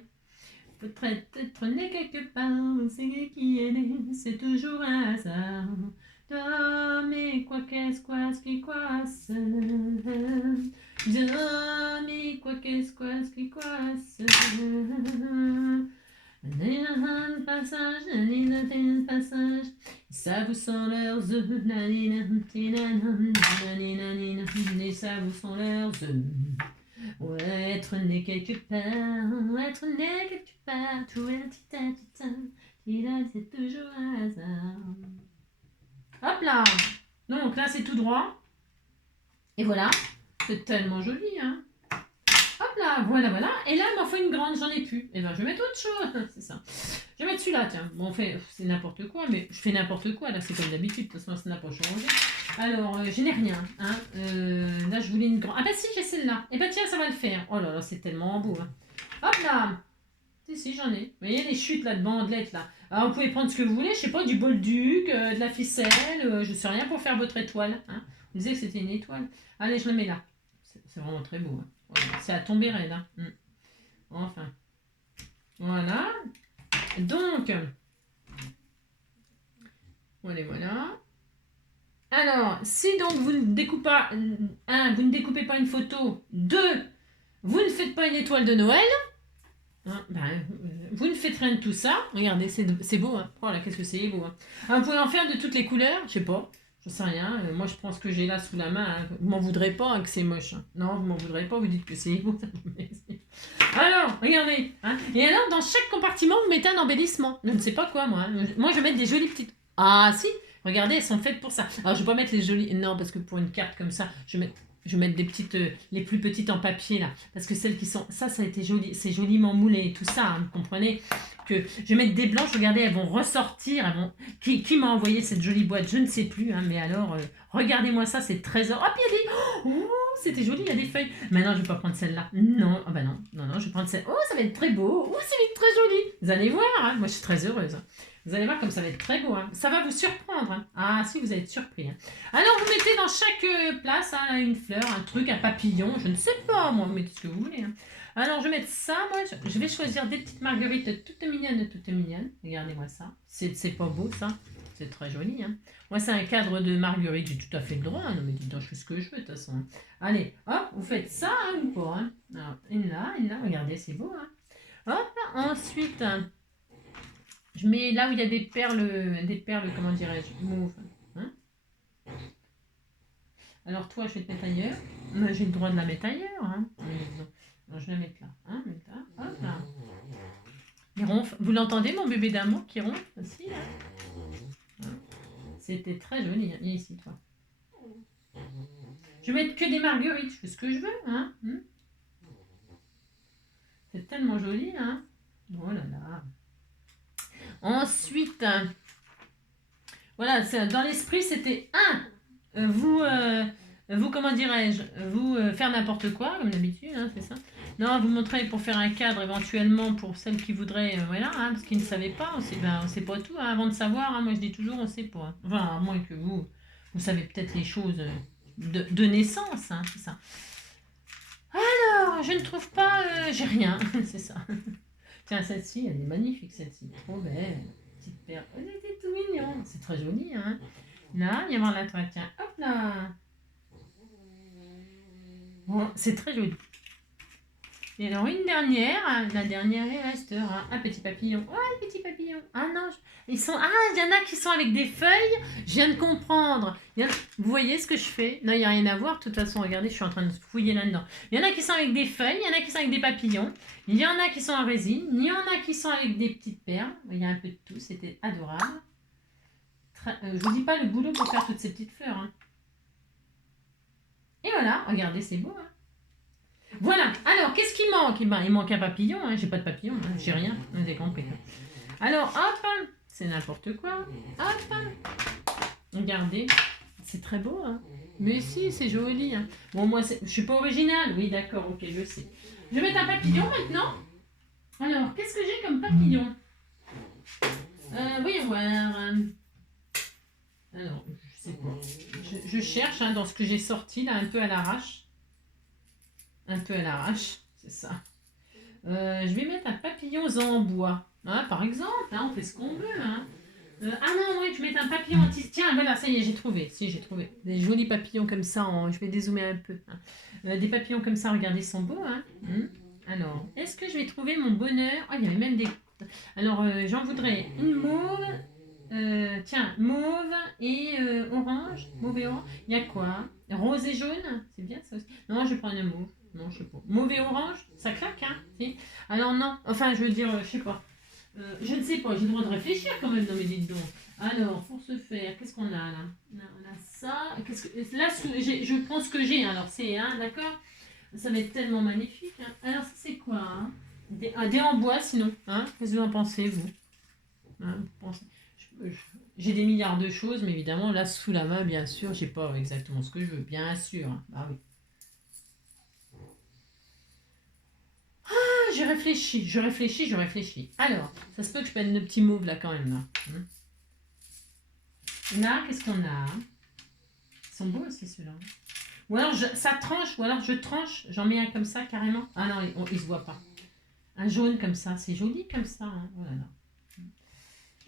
Peut-être né quelque part, c'est qui est né, c'est toujours un hasard. Mais quoi qu'est-ce qui coisse. Mais quoi qu'est-ce qui coisse. Passage, ça vous sent leurs œufs, et ça vous sent leurs œufs. Ouais, être né quelque part, tout est c'est toujours un hasard. Hop là! Donc là, c'est tout droit. Et voilà, c'est tellement joli, hein. Hop là, voilà. Et là, il m'en faut une grande, j'en ai plus. Et ben, je vais mettre autre chose, c'est ça. Je vais mettre celui-là, tiens. Bon, c'est n'importe quoi, mais je fais n'importe quoi, là, c'est comme d'habitude. De toute façon, ça n'a pas changé. Alors, je n'ai rien, hein. Là, je voulais une grande. Ah bah si, j'ai celle-là. Et bah tiens, ça va le faire. Oh là là, c'est tellement beau, hein. Hop là. Si, j'en ai. Vous voyez les chutes, là, de bandelettes, là. Alors, vous pouvez prendre ce que vous voulez, je sais pas, du bolduc, de la ficelle, je sais rien pour faire votre étoile, hein. Vous disiez que c'était une étoile. Allez, je la mets là. C'est vraiment très beau, hein. C'est à tomber raide. Hein. Enfin. Voilà. Donc. Voilà. Alors, si donc vous ne découpez pas, vous ne découpez pas une photo, 2, vous ne faites pas une étoile de Noël, hein, vous ne faites rien de tout ça. Regardez, c'est beau, hein. Oh là, qu'est-ce que c'est beau, hein. Alors, vous pouvez en faire de toutes les couleurs, je sais pas, je sais rien. Moi, je prends ce que j'ai là sous la main, hein. Vous m'en voudrez pas, hein, que c'est moche, hein. Non, vous m'en voudrez pas, vous dites que c'est beau. Alors, regardez, hein. Et alors, dans chaque compartiment, vous mettez un embellissement. Je ne sais pas quoi, moi, hein. Moi, je vais mettre des jolies petites... Ah, si, regardez, elles sont faites pour ça. Alors, je vais pas mettre les jolies... Non, parce que pour une carte comme ça, je vais mettre des petites, les plus petites en papier là, parce que celles qui sont, ça a été joli, c'est joliment moulé et tout ça, hein, vous comprenez que je vais mettre des blanches, regardez, elles vont ressortir, elles vont... Qui m'a envoyé cette jolie boîte, je ne sais plus, hein, mais alors, regardez-moi ça, c'est trésor. Hop, il y a des... Oh, c'était joli, il y a des feuilles. Maintenant, je vais pas prendre celle-là. Non, ah bah non, je vais prendre celle... Oh, ça va être très beau, oh, ça va être très joli. Vous allez voir, hein, moi je suis très heureuse. Hein. Vous allez voir comme ça va être très beau. Hein. Ça va vous surprendre. Hein. Ah si, vous allez être surpris. Hein. Alors, vous mettez dans chaque place hein, une fleur, un truc, un papillon. Je ne sais pas, moi. Vous mettez ce que vous voulez. Hein. Alors, je vais mettre ça. Moi, je vais choisir des petites marguerites toutes mignonnes, toutes mignonnes. Regardez-moi ça. C'est pas beau, ça. C'est très joli. Hein. Moi, c'est un cadre de marguerite. J'ai tout à fait le droit. Hein. Non, mais dites donc, je fais ce que je veux, de toute façon. Allez, hop, vous faites ça hein, ou pas. Hein. Alors, une là. Regardez, c'est beau. Hein. Hop, ensuite... Je mets là où il y a des perles, comment dirais-je, mauves. Hein. Alors toi, je vais te mettre ailleurs. J'ai le droit de la mettre ailleurs. Hein. Alors, je vais la mettre là. Hein, là. Hop là. Il ronfle. Vous l'entendez, mon bébé d'amour qui ronfle aussi là hein. C'était très joli. Hein. Viens ici, toi. Je vais mettre que des marguerites. Je fais ce que je veux. Hein. C'est tellement joli. Hein. Oh là là. Ensuite, voilà, dans l'esprit, c'était vous, comment dirais-je, vous faire n'importe quoi, comme d'habitude, hein, c'est ça. Non, vous montrer pour faire un cadre éventuellement pour celles qui voudraient, voilà, hein, parce qu'ils ne savaient pas, on sait pas tout, hein, avant de savoir, hein, moi je dis toujours, on sait pas. Hein. Enfin, à moins que vous savez peut-être les choses de naissance, hein, c'est ça. Alors, je ne trouve pas, j'ai rien, c'est ça. Tiens, celle-ci, elle est magnifique, celle-ci. Trop belle. Petite perle. Elle était tout mignon. C'est très joli, hein. Là, viens voir là, toi. Tiens, hop là. Bon, c'est très joli. Et alors, une dernière. Hein, la dernière, il restera un petit papillon. Oh, un petit papillon. Ah non, ils sont... Ah, il y en a qui sont avec des feuilles. Je viens de comprendre. Vous voyez ce que je fais? Non, il n'y a rien à voir. De toute façon, regardez, je suis en train de fouiller là-dedans. Il y en a qui sont avec des feuilles. Il y en a qui sont avec des papillons. Il y en a qui sont en résine. Il y en a qui sont avec des petites perles. Il y a un peu de tout. C'était adorable. Je vous dis pas le boulot pour faire toutes ces petites fleurs. Hein. Et voilà, regardez, c'est beau. Hein. Voilà, alors qu'est-ce qui manque? Il manque un papillon, hein. J'ai pas de papillon, hein. J'ai rien, vous avez compris. Alors hop, c'est n'importe quoi. Hop, regardez, c'est très beau. Hein. Mais si, c'est joli. Hein. Bon, moi, je suis pas originale. Oui, d'accord, ok, je sais. Je vais mettre un papillon maintenant. Alors, qu'est-ce que j'ai comme papillon voyons voir. Alors, je sais pas. Je cherche hein, dans ce que j'ai sorti, là, un peu à l'arrache. Un peu à l'arrache, c'est ça. Je vais mettre un papillon en bois. Hein, par exemple, hein, on fait ce qu'on veut. Hein. Ah non, oui, je vais mettre un papillon en tissu. Tiens, voilà, ça y est, j'ai trouvé. Si, j'ai trouvé. Des jolis papillons comme ça. Je vais dézoomer un peu. Hein. Des papillons comme ça, regardez, ils sont beaux. Hein. Alors, est-ce que je vais trouver mon bonheur? Oh, il y avait même des... Alors, j'en voudrais une mauve. Tiens, mauve et orange. Mauve et orange. Il y a quoi? Rose et jaune? C'est bien ça aussi. Non, je vais prendre un mauve. Non, je sais pas. Mauve et orange? Ça claque, hein? Si. Alors non. Enfin, je veux dire, je sais pas. Je ne sais pas. J'ai le droit de réfléchir quand même. Non, mais dites donc. Alors, pour ce faire, qu'est-ce qu'on a là? On a ça. Là, je prends ce que j'ai. Alors, c'est, hein, d'accord? Ça va être tellement magnifique. Hein. Alors, ça, c'est quoi? Hein? Des en bois, sinon. Hein? Qu'est-ce que vous en pensez, vous? Hein, vous pensez j'ai des milliards de choses, mais évidemment, là, sous la main, bien sûr, j'ai pas exactement ce que je veux, bien sûr. Ah oui. Ah, je réfléchis. Alors, ça se peut que je prenne le petit mauve, là, quand même, là. Là, qu'est-ce qu'on a? Ils sont beaux aussi, ceux-là. Ou alors, ça tranche, ou alors je tranche, j'en mets un comme ça, carrément. Ah non, il se voit pas. Un jaune comme ça, c'est joli comme ça. Hein. Oh là là.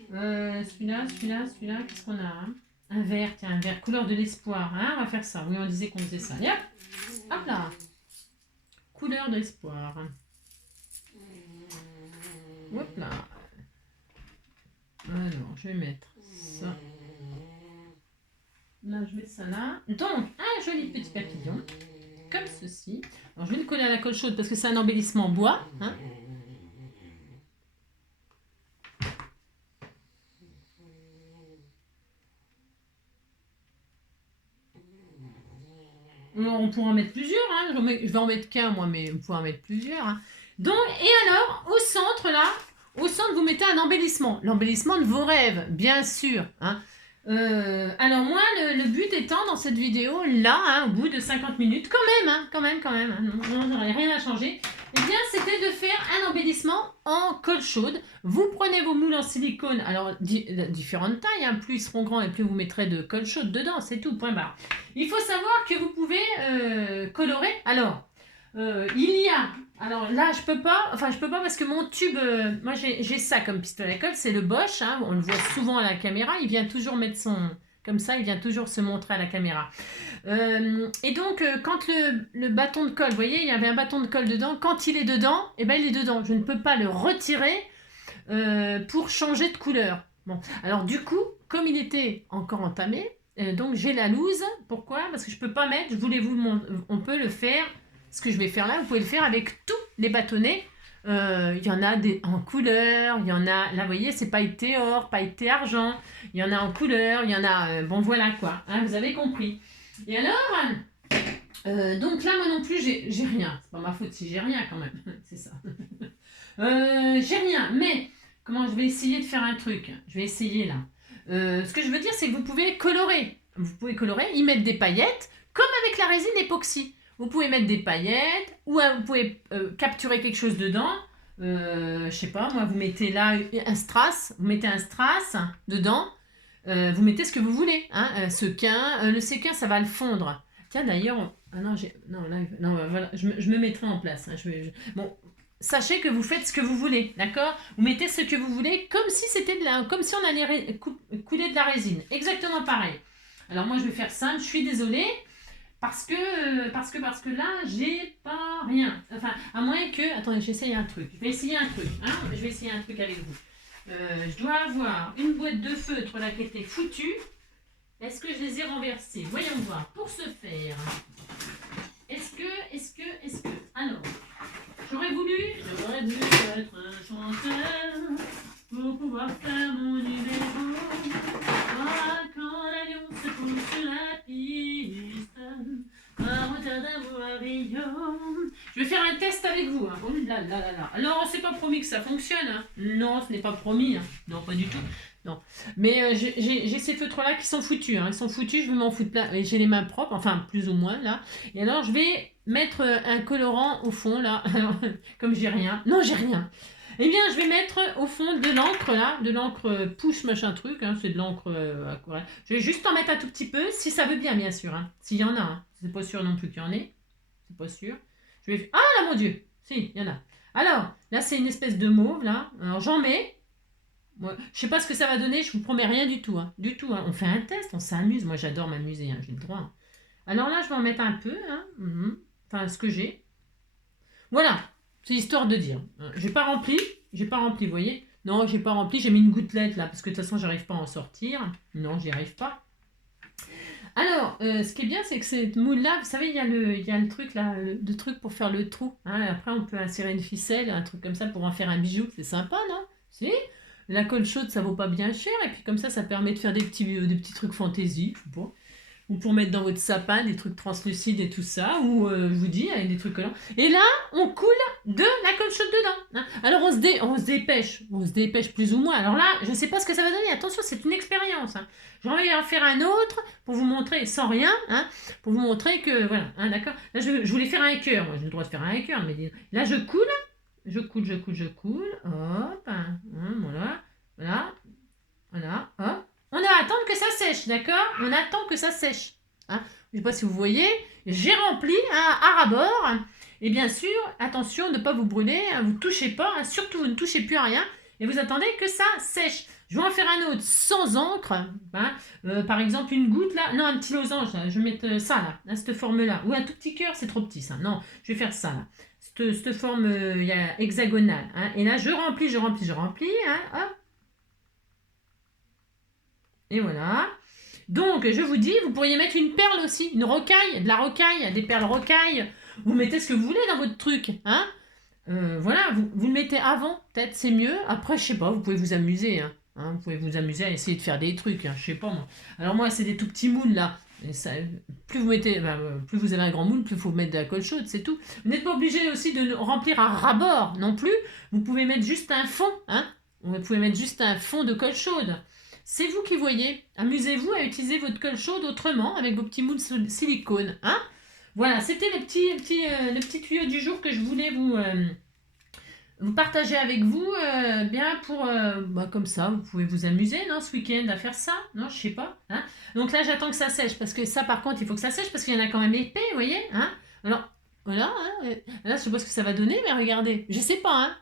Celui-là, qu'est-ce qu'on a hein? Un vert, tiens, un vert, couleur de l'espoir. Hein, on va faire ça. Oui, on disait qu'on faisait ça. Et hop, hop là. Couleur de l'espoir. Hop là. Alors, je vais mettre ça. Là, je mets ça là. Donc, un joli petit papillon. Comme ceci. Alors, je vais le coller à la colle chaude parce que c'est un embellissement bois. Hein. On pourra en mettre plusieurs. Hein. Je vais en mettre qu'un, moi, mais vous pouvez en mettre plusieurs. Hein. Donc, et alors, au centre, là, au centre, vous mettez un embellissement. L'embellissement de vos rêves, bien sûr. Hein. Alors moi, le but étant dans cette vidéo, là, hein, au bout de 50 minutes, quand même, hein, non, j'aurais rien à changer, eh bien, c'était de faire un embellissement en colle chaude. Vous prenez vos moules en silicone, alors différentes tailles, hein, plus ils seront grands et plus vous mettrez de colle chaude dedans, c'est tout, point barre. Il faut savoir que vous pouvez colorer, alors, il y a... Alors là, je peux pas parce que mon tube, moi j'ai ça comme pistolet à colle, c'est le Bosch, hein, on le voit souvent à la caméra, il vient toujours mettre comme ça, il vient toujours se montrer à la caméra. Et donc, quand le bâton de colle, vous voyez, il y avait un bâton de colle dedans, quand il est dedans, eh ben, il est dedans. Je ne peux pas le retirer pour changer de couleur. Bon, alors du coup, comme il était encore entamé, donc j'ai la loose. Pourquoi? Parce que je peux pas mettre, je voulais vous montrer, on peut le faire. Ce que je vais faire là, vous pouvez le faire avec tous les bâtonnets. Il y en a en couleur, il y en a, là vous voyez, c'est pailleté or, pailleté argent, il y en a en couleur, il y en a, bon voilà quoi, hein, vous avez compris. Et alors, donc là moi non plus j'ai rien, c'est pas ma faute si j'ai rien quand même, c'est ça. J'ai rien, mais comment je vais essayer de faire un truc, je vais essayer là. Ce que je veux dire c'est que vous pouvez colorer, y mettre des paillettes, comme avec la résine époxy. Vous pouvez mettre des paillettes ou vous pouvez capturer quelque chose dedans. Je sais pas, moi, vous mettez là un strass. Vous mettez un strass dedans. Vous mettez ce que vous voulez. Hein, sequin. Le sequin, ça va le fondre. Tiens, d'ailleurs... Ah non, voilà, je me mettrai en place. Hein, bon, sachez que vous faites ce que vous voulez, d'accord? Vous mettez ce que vous voulez comme si c'était comme si on allait couler de la résine. Exactement pareil. Alors moi, je vais faire simple. Je suis désolée. Parce que là, j'ai pas rien. Enfin, à moins que... Attendez, j'essaye un truc. Je vais essayer un truc. Hein, je vais essayer un truc avec vous. Je dois avoir une boîte de feutre là qui était foutue. Est-ce que je les ai renversés? Voyons voir. Pour ce faire, est-ce que... Alors, j'aurais voulu être un chanteur pour pouvoir faire mon numéro. Ah, quand l'avion se pose sur la piste, je vais faire un test avec vous. Hein. Oh là là là là. Alors, c'est pas promis que ça fonctionne. Hein. Non, ce n'est pas promis. Hein. Non, pas du tout. Non. Mais j'ai ces feutres-là qui sont foutus. Hein. Ils sont foutus, je vais m'en foutre plein. J'ai les mains propres, enfin, plus ou moins, là. Et alors, je vais mettre un colorant au fond, là. Alors, comme j'ai rien. Non, j'ai rien. Eh bien, je vais mettre au fond de l'encre, là, de l'encre push machin truc, hein, c'est de l'encre aquarelle. Je vais juste en mettre un tout petit peu, si ça veut bien sûr, hein, s'il y en a, hein. C'est pas sûr non plus qu'il y en ait, c'est pas sûr. Je vais... Ah là, mon Dieu, si, il y en a. Alors, là, c'est une espèce de mauve, là, alors j'en mets. Moi, je sais pas ce que ça va donner, je vous promets rien du tout, hein, du tout, hein. On fait un test, on s'amuse, moi j'adore m'amuser, hein, j'ai le droit. Hein. Alors là, je vais en mettre un peu, hein, enfin, ce que j'ai. Voilà. C'est histoire de dire. J'ai pas rempli, vous voyez. Non, j'ai pas rempli, j'ai mis une gouttelette là, parce que de toute façon, j'arrive pas à en sortir. Non, j'y arrive pas. Alors, ce qui est bien, c'est que cette moule-là, vous savez, il y a le truc là, le truc pour faire le trou. Hein. Après, on peut insérer une ficelle, un truc comme ça pour en faire un bijou. C'est sympa, non? Si? La colle chaude, ça vaut pas bien cher. Et puis comme ça permet de faire des petits trucs fantaisie, je sais pas. Ou pour mettre dans votre sapin des trucs translucides et tout ça, ou je vous dis, avec des trucs collants. Et là, on coule de la colle chaude dedans. Hein. Alors on se dépêche plus ou moins. Alors là, je ne sais pas ce que ça va donner. Attention, c'est une expérience. Hein. J'ai envie d'en faire un autre pour vous montrer, sans rien, hein, pour vous montrer que, voilà, hein, d'accord. Là, je voulais faire un cœur. Moi, j'ai le droit de faire un cœur, mais là, je coule. Hop, hein, voilà, hop. On va attendre que ça sèche, d'accord? On attend que ça sèche. Hein, je ne sais pas si vous voyez, j'ai rempli à ras-bord. Et bien sûr, attention de ne pas vous brûler, hein, vous ne touchez pas, hein, surtout vous ne touchez plus à rien. Et vous attendez que ça sèche. Je vais en faire un autre sans encre. Hein. Par exemple, une goutte là. Non, un petit losange. Là. Je vais mettre ça là, cette forme-là. Ou un tout petit cœur, c'est trop petit ça. Non, je vais faire ça là. Cette forme hexagonale. Hein. Et là, je remplis, je remplis, je remplis. Hein. Hop. Et voilà. Donc, je vous dis, vous pourriez mettre une perle aussi, une rocaille, de la rocaille, des perles rocailles. Vous mettez ce que vous voulez dans votre truc. Hein. Voilà, vous le mettez avant, peut-être c'est mieux. Après, je sais pas, vous pouvez vous amuser. Hein, vous pouvez vous amuser à essayer de faire des trucs. Je sais pas moi. Alors moi, c'est des tout petits moules là. Et ça, plus vous mettez, plus vous avez un grand moule, plus il faut mettre de la colle chaude, c'est tout. Vous n'êtes pas obligé aussi de remplir un ras-bord non plus. Vous pouvez mettre juste un fond. Hein. Vous pouvez mettre juste un fond de colle chaude. C'est vous qui voyez. Amusez-vous à utiliser votre colle chaude autrement avec vos petits moules silicone. Hein. Voilà, c'était le petit tuyau du jour que je voulais vous partager avec vous. Bien pour... comme ça, vous pouvez vous amuser, non, ce week-end à faire ça. Non, je sais pas. Hein. Donc là, j'attends que ça sèche. Parce que ça, par contre, il faut que ça sèche parce qu'il y en a quand même épais, vous voyez. Hein. Alors, voilà. Hein, là, je sais pas ce que ça va donner, mais regardez. Je sais pas, hein.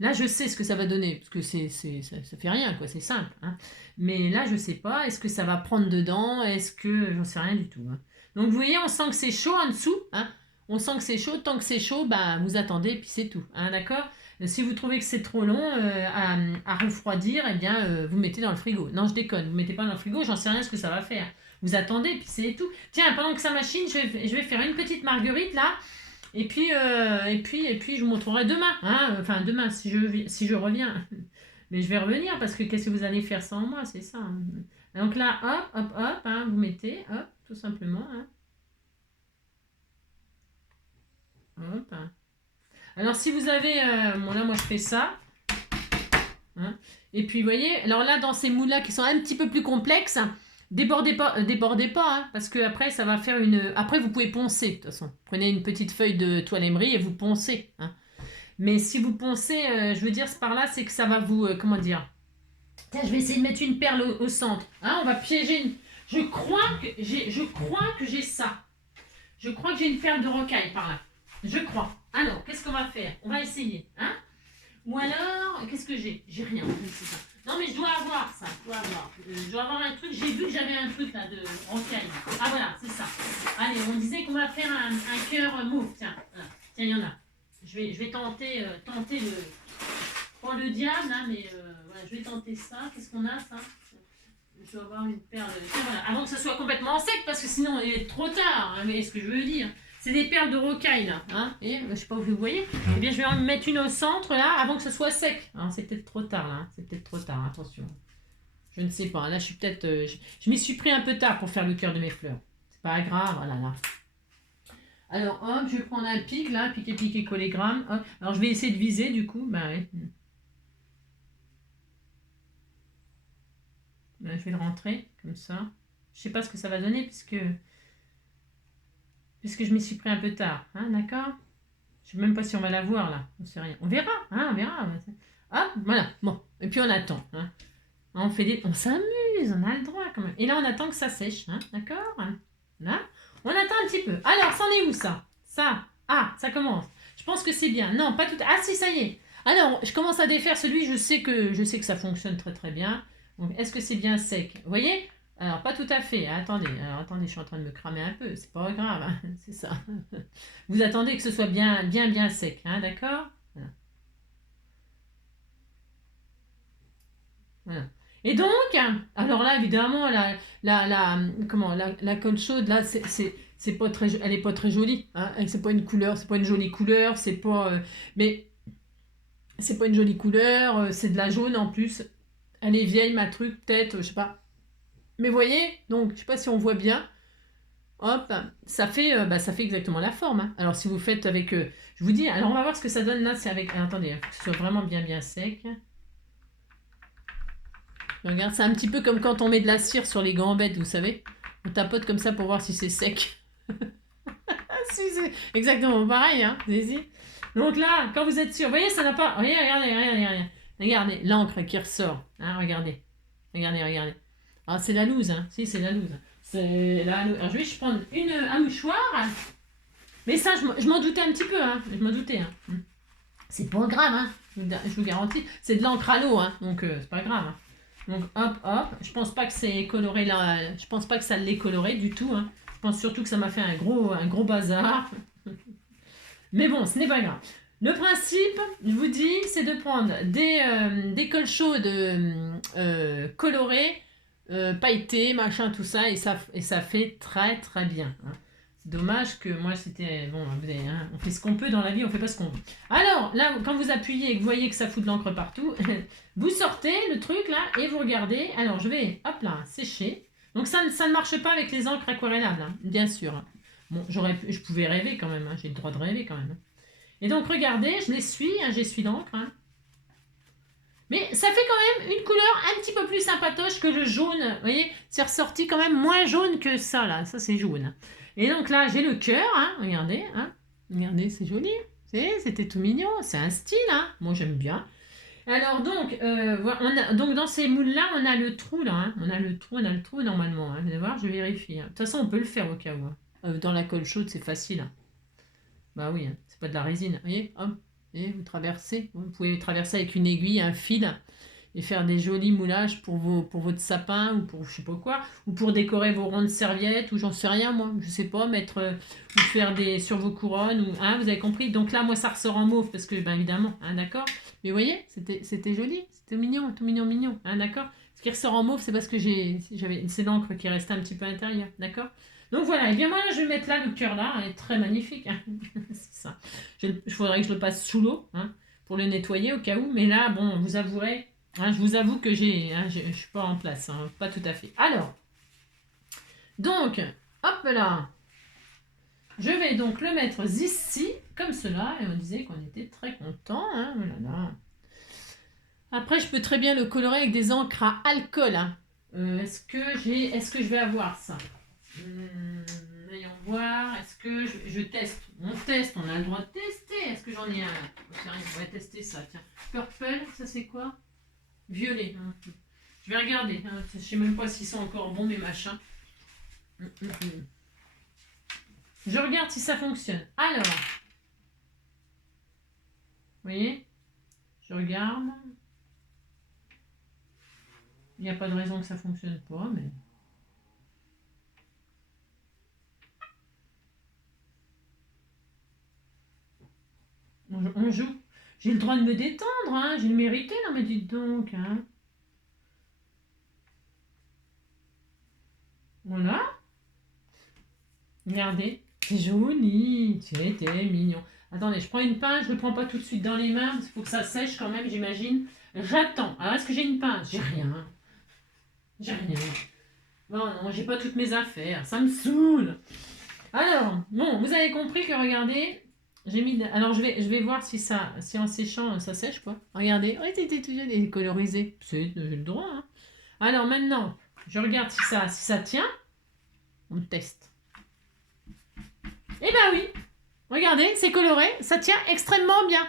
Là, je sais ce que ça va donner, parce que ça fait rien, quoi, c'est simple. Hein. Mais là, je sais pas, est-ce que ça va prendre dedans, est-ce que... J'en sais rien du tout. Hein. Donc, vous voyez, on sent que c'est chaud en dessous. Hein. On sent que c'est chaud, tant que c'est chaud, bah, vous attendez, puis c'est tout. Hein, d'accord. Si vous trouvez que c'est trop long à refroidir, eh bien, vous mettez dans le frigo. Non, je déconne, vous mettez pas dans le frigo, j'en sais rien ce que ça va faire. Vous attendez, puis c'est tout. Tiens, pendant que ça machine, je vais faire une petite marguerite, là. Et puis, je vous montrerai demain. Hein. Enfin, demain, si je reviens. Mais je vais revenir parce que qu'est-ce que vous allez faire sans moi, c'est ça. Hein. Donc là, hop, hop, hop, hein, vous mettez, hop, tout simplement. Hein. Hop. Hein. Alors, si vous avez... bon, là, moi, je fais ça. Hein. Et puis, vous voyez, alors là, dans ces moules-là qui sont un petit peu plus complexes... Débordez pas, hein, parce que après ça va faire une. Après vous pouvez poncer de toute façon. Prenez une petite feuille de toile émery et vous poncez. Hein. Mais si vous poncez, je veux dire par là, c'est que ça va vous, comment dire. Tiens, je vais essayer de mettre une perle au centre. Hein, on va piéger une. Je crois que j'ai ça. Je crois que j'ai une perle de rocaille par là. Je crois. Alors, qu'est-ce qu'on va faire? On va essayer. Hein. Ou alors, qu'est-ce que j'ai? J'ai rien. C'est ça. Non, mais je dois avoir ça. Je dois avoir un truc. J'ai vu que j'avais un truc là de rocaille. Ah voilà, c'est ça. Allez, on disait qu'on va faire un cœur mauve. Tiens, voilà. Tiens, il y en a. Je vais tenter le. Pas le diable, hein, mais voilà, je vais tenter ça. Qu'est-ce qu'on a, ça? Je dois avoir une perle. Tiens, voilà. Avant que ça soit complètement sec, parce que sinon il est trop tard. Hein, mais ce que je veux dire. C'est des perles de rocaille là, hein, et je sais pas où vous voyez. Eh bien, je vais en mettre une au centre là, avant que ce soit sec. Hein, c'est peut-être trop tard là, c'est peut-être trop tard. Attention. Je ne sais pas. Là, je suis peut-être, je m'y suis pris un peu tard pour faire le cœur de mes fleurs. C'est pas grave. Voilà là. Alors hop, je vais prendre un pic là, piquer, collégramme. Hop. Alors je vais essayer de viser du coup. Bah ouais. Là, je vais le rentrer comme ça. Je sais pas ce que ça va donner puisque je m'y suis pris un peu tard, hein, d'accord? Je sais même pas si on va la voir là, on sait rien. On verra, hein, on verra. Hop, voilà, bon, et puis on attend. Hein. On s'amuse, on a le droit quand même. Et là on attend que ça sèche, hein, d'accord? Là, on attend un petit peu. Alors, c'en est où ça? Ça, ça commence. Je pense que c'est bien. Non, pas tout. Ah si, ça y est. Alors, je commence à défaire celui, je sais que ça fonctionne très très bien. Donc, est-ce que c'est bien sec? Vous voyez? Alors, pas tout à fait. Attendez, je suis en train de me cramer un peu. C'est pas grave, hein, c'est ça. Vous attendez que ce soit bien sec, hein, d'accord? Voilà. Voilà. Et donc, alors là, évidemment, la colle chaude, là, c'est pas très, elle est pas très jolie. Hein, c'est pas une couleur, c'est pas une jolie couleur, c'est pas, mais c'est pas une jolie couleur, c'est de la jaune en plus. Elle est vieille, ma truc, peut-être, je sais pas. Mais vous voyez, donc, je sais pas si on voit bien. Hop, ça fait exactement la forme. Hein. Alors, si vous faites avec... je vous dis, alors on va voir ce que ça donne là. C'est avec... attendez, il faut que ce soit vraiment bien sec. Regarde, c'est un petit peu comme quand on met de la cire sur les gambettes, vous savez. On tapote comme ça pour voir si c'est sec. Si, c'est exactement pareil, hein. Donc là, quand vous êtes sûr, vous voyez, ça n'a pas... Regardez, l'encre qui ressort. Hein, regardez. Ah, c'est la loose, hein. Si, c'est la loose. Alors, je vais prendre un mouchoir. Mais ça, je m'en doutais un petit peu, hein. Je m'en doutais, hein. C'est pas grave, hein. Je vous garantis. C'est de l'encre à l'eau, hein. Donc, c'est pas grave. Hein. Donc hop, hop. Je pense pas que c'est coloré là. Je pense pas que ça l'ait coloré du tout. Hein. Je pense surtout que ça m'a fait un gros bazar. Mais bon, ce n'est pas grave. Le principe, je vous dis, c'est de prendre des cols chaudes colorés, pailletés, machin, tout ça, et ça fait très très bien. Hein. C'est dommage que moi c'était... Bon, vous savez, hein, on fait ce qu'on peut dans la vie, on fait pas ce qu'on veut. Alors, là, quand vous appuyez et que vous voyez que ça fout de l'encre partout, vous sortez le truc là et vous regardez. Alors, je vais, hop là, sécher. Donc ça ne marche pas avec les encres aquarellables, hein, bien sûr. Bon, je pouvais rêver quand même, hein, j'ai le droit de rêver quand même. Hein. Et donc, regardez, je l'essuie, hein, j'essuie d'encre. Hein. Mais ça fait quand même une couleur un petit peu plus sympatoche que le jaune. Vous voyez, c'est ressorti quand même moins jaune que ça, là. Ça, c'est jaune. Et donc là, j'ai le cœur, hein, regardez. Hein. Regardez, c'est joli. C'était tout mignon. C'est un style, hein. Moi, j'aime bien. Alors, donc, donc dans ces moules-là, on a le trou, là. Hein. On a le trou normalement. Hein. Vous allez voir, je vérifie. Hein. De toute façon, on peut le faire au cas où. Hein. Dans la colle chaude, c'est facile. Hein. Bah oui, hein, c'est pas de la résine. Vous voyez, hop, et vous traversez. Vous pouvez traverser avec une aiguille, un fil, et faire des jolis moulages pour votre sapin, ou pour je sais pas quoi, ou pour décorer vos rondes serviettes, ou j'en sais rien, moi, je sais pas, mettre, ou faire des sur vos couronnes, ou, hein, vous avez compris. Donc là, moi, ça ressort en mauve, parce que, ben évidemment, hein, d'accord. Mais vous voyez, c'était joli, c'était mignon, tout mignon, mignon, hein, d'accord. Ce qui ressort en mauve, c'est parce que c'est l'encre qui est restée un petit peu à l'intérieur, d'accord. Donc voilà, et bien moi je vais mettre là le cœur là, il est très magnifique, hein. C'est ça. Il faudrait que je le passe sous l'eau, hein, pour le nettoyer au cas où, mais là, bon, vous avouerez, hein, je vous avoue que je suis pas en place, hein, pas tout à fait. Alors, donc, hop là, je vais donc le mettre ici, comme cela, et on disait qu'on était très content, hein, voilà. Après, je peux très bien le colorer avec des encres à alcool, hein. Est-ce que je vais avoir ça? Voyons voir, est-ce que je teste? On teste, on a le droit de tester. Est-ce que j'en ai un? On va tester ça, tiens. Purple, ça c'est quoi? Violet. Hein. Je vais regarder. Hein. Je sais même pas s'ils sont encore bons, mes machins. Je regarde si ça fonctionne. Alors, vous voyez? Je regarde. Il n'y a pas de raison que ça fonctionne pas, mais... On joue. J'ai le droit de me détendre, hein. J'ai le mérité, là, mais dites donc, hein. Voilà. Regardez. C'est joli. C'était mignon. Attendez, je prends une pince, je ne le prends pas tout de suite dans les mains, parce qu'il faut que ça sèche quand même, j'imagine. J'attends. Alors, est-ce que j'ai une pince? J'ai rien. J'ai rien. Non, j'ai pas toutes mes affaires. Ça me saoule. Alors, bon, vous avez compris que, regardez, j'ai mis... Alors, je vais voir si en séchant, ça sèche, quoi. Regardez. Oh, c'était tout jeune et colorisé. J'ai le droit, hein. Alors, maintenant, je regarde si ça tient. On teste. Eh ben oui. Regardez, c'est coloré. Ça tient extrêmement bien.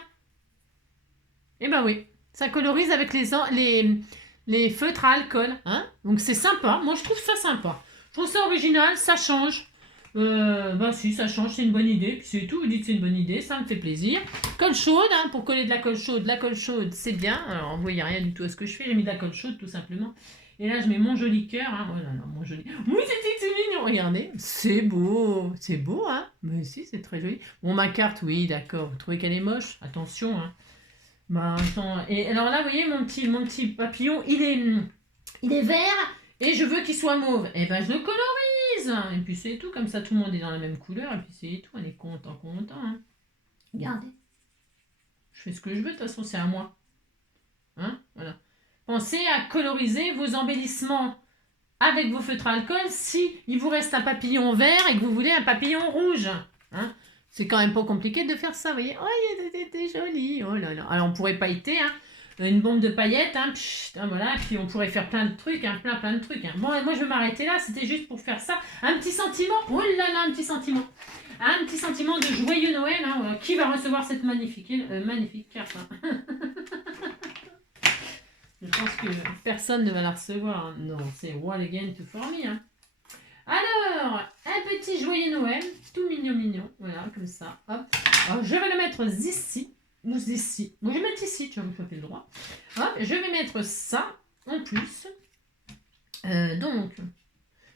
Eh ben oui. Ça colorise avec les feutres à alcool. Hein. Donc, c'est sympa. Moi, je trouve ça sympa. Je trouve ça original. Ça change. Bah si, ça change, c'est une bonne idée. Puis c'est tout, vous dites c'est une bonne idée, ça me fait plaisir. Colle chaude, hein, pour coller de la colle chaude, c'est bien. Alors vous voyez rien du tout à ce que je fais, j'ai mis de la colle chaude tout simplement. Et là je mets mon joli cœur, hein. Oh là là, mon joli. Oui, c'est mignon, regardez, c'est beau, hein. Mais si, c'est très joli. Bon, ma carte, oui, d'accord, vous trouvez qu'elle est moche? Attention, hein. Bah attends, et alors là, vous voyez, mon petit papillon, il est vert et je veux qu'il soit mauve. Et ben je le colorise. Et puis c'est tout, comme ça tout le monde est dans la même couleur et puis c'est tout, on est content. Hein. Regardez. Je fais ce que je veux, de toute façon c'est à moi. Hein, voilà. Pensez à coloriser vos embellissements avec vos feutres à alcool si il vous reste un papillon vert et que vous voulez un papillon rouge. Hein. C'est quand même pas compliqué de faire ça, vous voyez. Oh, c'était joli. Oh là là. Alors, on pourrait pailleter, hein. Une bombe de paillettes, hein. Pchit, hein, voilà. Puis, on pourrait faire plein de trucs, hein. Plein de trucs. Hein. Bon, moi, je vais m'arrêter là. C'était juste pour faire ça. Un petit sentiment. Oh là là, un petit sentiment. Un petit sentiment de joyeux Noël. Hein. Voilà. Qui va recevoir cette magnifique carte, hein. Je pense que personne ne va la recevoir. Hein. Non, c'est What Again to For Me, hein. Alors, un petit joyeux Noël, tout mignon, voilà, comme ça, hop. Alors, je vais le mettre ici, ou ici. Bon, je vais mettre ici, tu vois, je fais le droit. Hop, je vais mettre ça, en plus. Donc,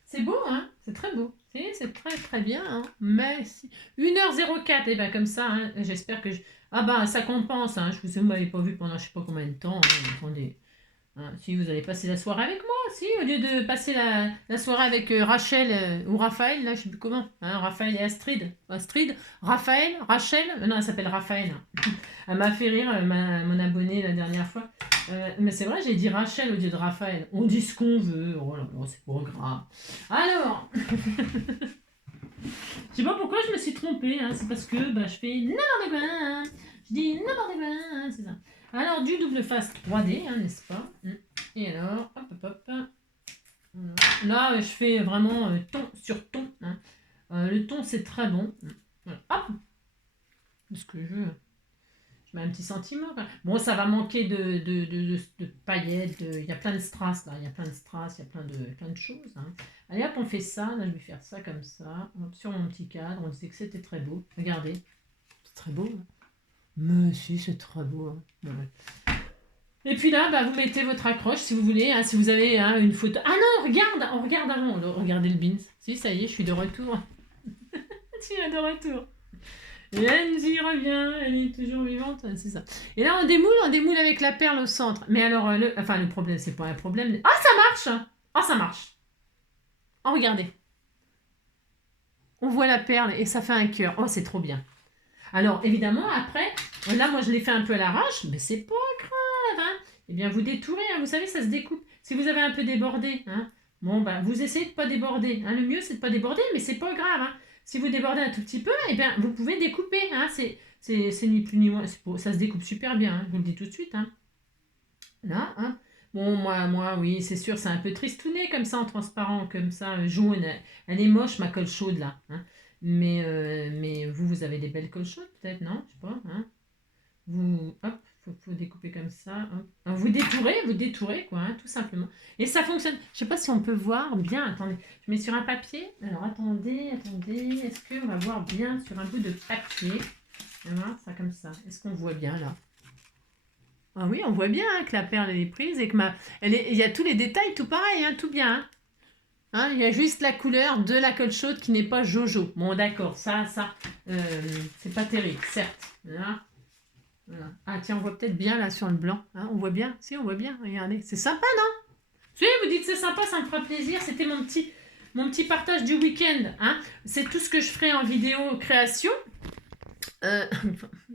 c'est beau, hein, c'est très beau. C'est très très bien, hein. Merci. 1h04, et ben comme ça, hein, j'espère que je... Ah bah ça compense, hein. Vous m'avez pas vu pendant je sais pas combien de temps, hein. Attendez. Hein, si vous allez passer la soirée avec moi, si, au lieu de passer la soirée avec Rachel ou Raphaël, là je sais plus comment, hein, Raphaël et Astrid. Astrid, Raphaël, Rachel, non elle s'appelle Raphaël. Elle m'a fait rire, mon abonné la dernière fois. Mais c'est vrai, j'ai dit Rachel au lieu de Raphaël. On dit ce qu'on veut, oh là là, c'est pas grave. Alors, je sais pas pourquoi je me suis trompée, hein, c'est parce que bah, je fais n'importe quoi, hein. Je dis n'importe quoi, hein, c'est ça. Alors, du double face 3D, hein, n'est-ce pas? Et alors, hop, hop, hop. Là, je fais vraiment ton sur ton. Hein. Le ton, c'est très bon. Voilà. Hop! Ce que je veux. Je mets un petit sentiment. Bon, ça va manquer de paillettes. Il y a plein de strass, là. Il y a plein de strass, il y a plein de choses. Hein. Allez, hop, on fait ça. Là, je vais faire ça comme ça. Hop, sur mon petit cadre. On disait que c'était très beau. Regardez. C'est très beau. Hein. Mais si, c'est très beau. Hein. Ouais. Et puis là, bah, vous mettez votre accroche si vous voulez. Hein, si vous avez hein, une photo. Ah non, regarde! On regarde avant. Regardez le beans. Si, ça y est, je suis de retour. Je suis de retour. Et elle y revient, elle est toujours vivante, c'est ça. Et là, on démoule avec la perle au centre. Mais alors, le problème, c'est pas un problème. Ah, ça marche! Ah, ça marche! Oh, regardez. On voit la perle et ça fait un cœur. Oh, c'est trop bien. Alors, évidemment, après, là, moi, je l'ai fait un peu à l'arrache, mais c'est pas grave, hein. Eh bien, vous détourez, hein, vous savez, ça se découpe. Si vous avez un peu débordé, hein, bon, bah, vous essayez de pas déborder. Hein. Le mieux, c'est de pas déborder, mais c'est pas grave, hein. Si vous débordez un tout petit peu, eh bien, vous pouvez découper, hein. C'est ni plus ni moins, ça se découpe super bien, hein, je vous le dis tout de suite, hein. Là, hein. Bon, moi, oui, c'est sûr, c'est un peu tristouné comme ça, en transparent, comme ça, jaune. Elle est moche, ma colle chaude, là. Hein. Mais vous avez des belles cols chaudes, peut-être, non? Je sais pas, hein. Vous, hop, faut découper comme ça. Hop. Alors, vous détourez, quoi, hein, tout simplement. Et ça fonctionne. Je sais pas si on peut voir bien. Attendez, je mets sur un papier. Alors, attendez. Est-ce qu'on va voir bien sur un bout de papier? Voilà, ça comme ça. Est-ce qu'on voit bien, là? Ah oui, on voit bien hein, que la perle, elle est prise et que il y a tous les détails, tout pareil, hein, tout bien, hein. Hein, il y a juste la couleur de la colle chaude qui n'est pas Jojo. Bon, d'accord, ça, c'est pas terrible, certes. Là, voilà. Ah, tiens, on voit peut-être bien là sur le blanc. Hein, on voit bien. Si, on voit bien. Regardez. C'est sympa, non? Si, vous dites c'est sympa, ça me fera plaisir. C'était mon petit partage du week-end. Hein. C'est tout ce que je ferai en vidéo création.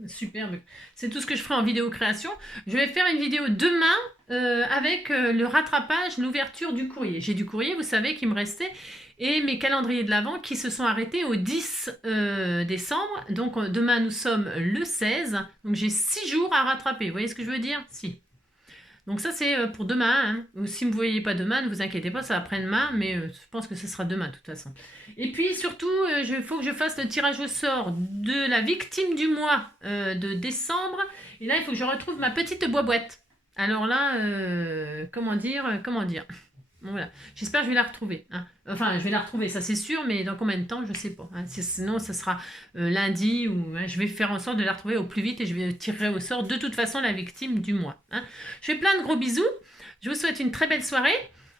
Superbe. C'est tout ce que je ferai en vidéo création. Je vais faire une vidéo demain avec le rattrapage, l'ouverture du courrier. J'ai du courrier, vous savez, qui me restait. Et mes calendriers de l'Avent qui se sont arrêtés au 10 décembre. Donc demain, nous sommes le 16. Donc j'ai 6 jours à rattraper. Vous voyez ce que je veux dire? Si. Donc ça, c'est pour demain. Hein. Ou si vous ne voyez pas demain, ne vous inquiétez pas, ça va après-demain. Mais je pense que ce sera demain, de toute façon. Et puis surtout, il faut que je fasse le tirage au sort de la victime du mois de décembre. Et là, il faut que je retrouve ma petite boîte. Alors là, comment dire Bon, voilà. J'espère que je vais la retrouver. Hein. Enfin, je vais la retrouver, ça c'est sûr, mais dans combien de temps, je ne sais pas. Hein. Sinon, ça sera lundi ou hein, je vais faire en sorte de la retrouver au plus vite et je vais tirer au sort de toute façon la victime du mois. Hein. Je fais plein de gros bisous. Je vous souhaite une très belle soirée.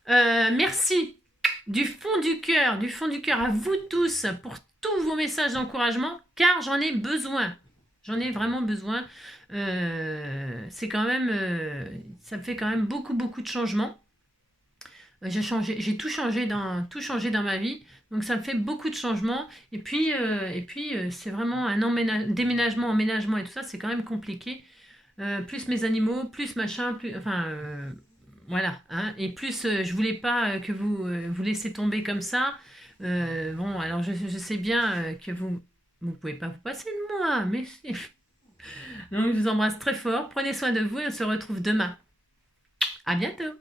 Merci du fond du cœur à vous tous pour tous vos messages d'encouragement, car j'en ai besoin. J'en ai vraiment besoin. C'est quand même, ça me fait quand même beaucoup de changements. J'ai tout changé dans ma vie, donc ça me fait beaucoup de changements. Et puis c'est vraiment un déménagement, emménagement et tout ça, c'est quand même compliqué. Plus mes animaux, plus machin, plus, enfin voilà. Hein, et plus je voulais pas que vous laissez tomber comme ça. Bon, alors je sais bien que vous pouvez pas vous passer de moi, mais donc je vous embrasse très fort. Prenez soin de vous et on se retrouve demain. À bientôt.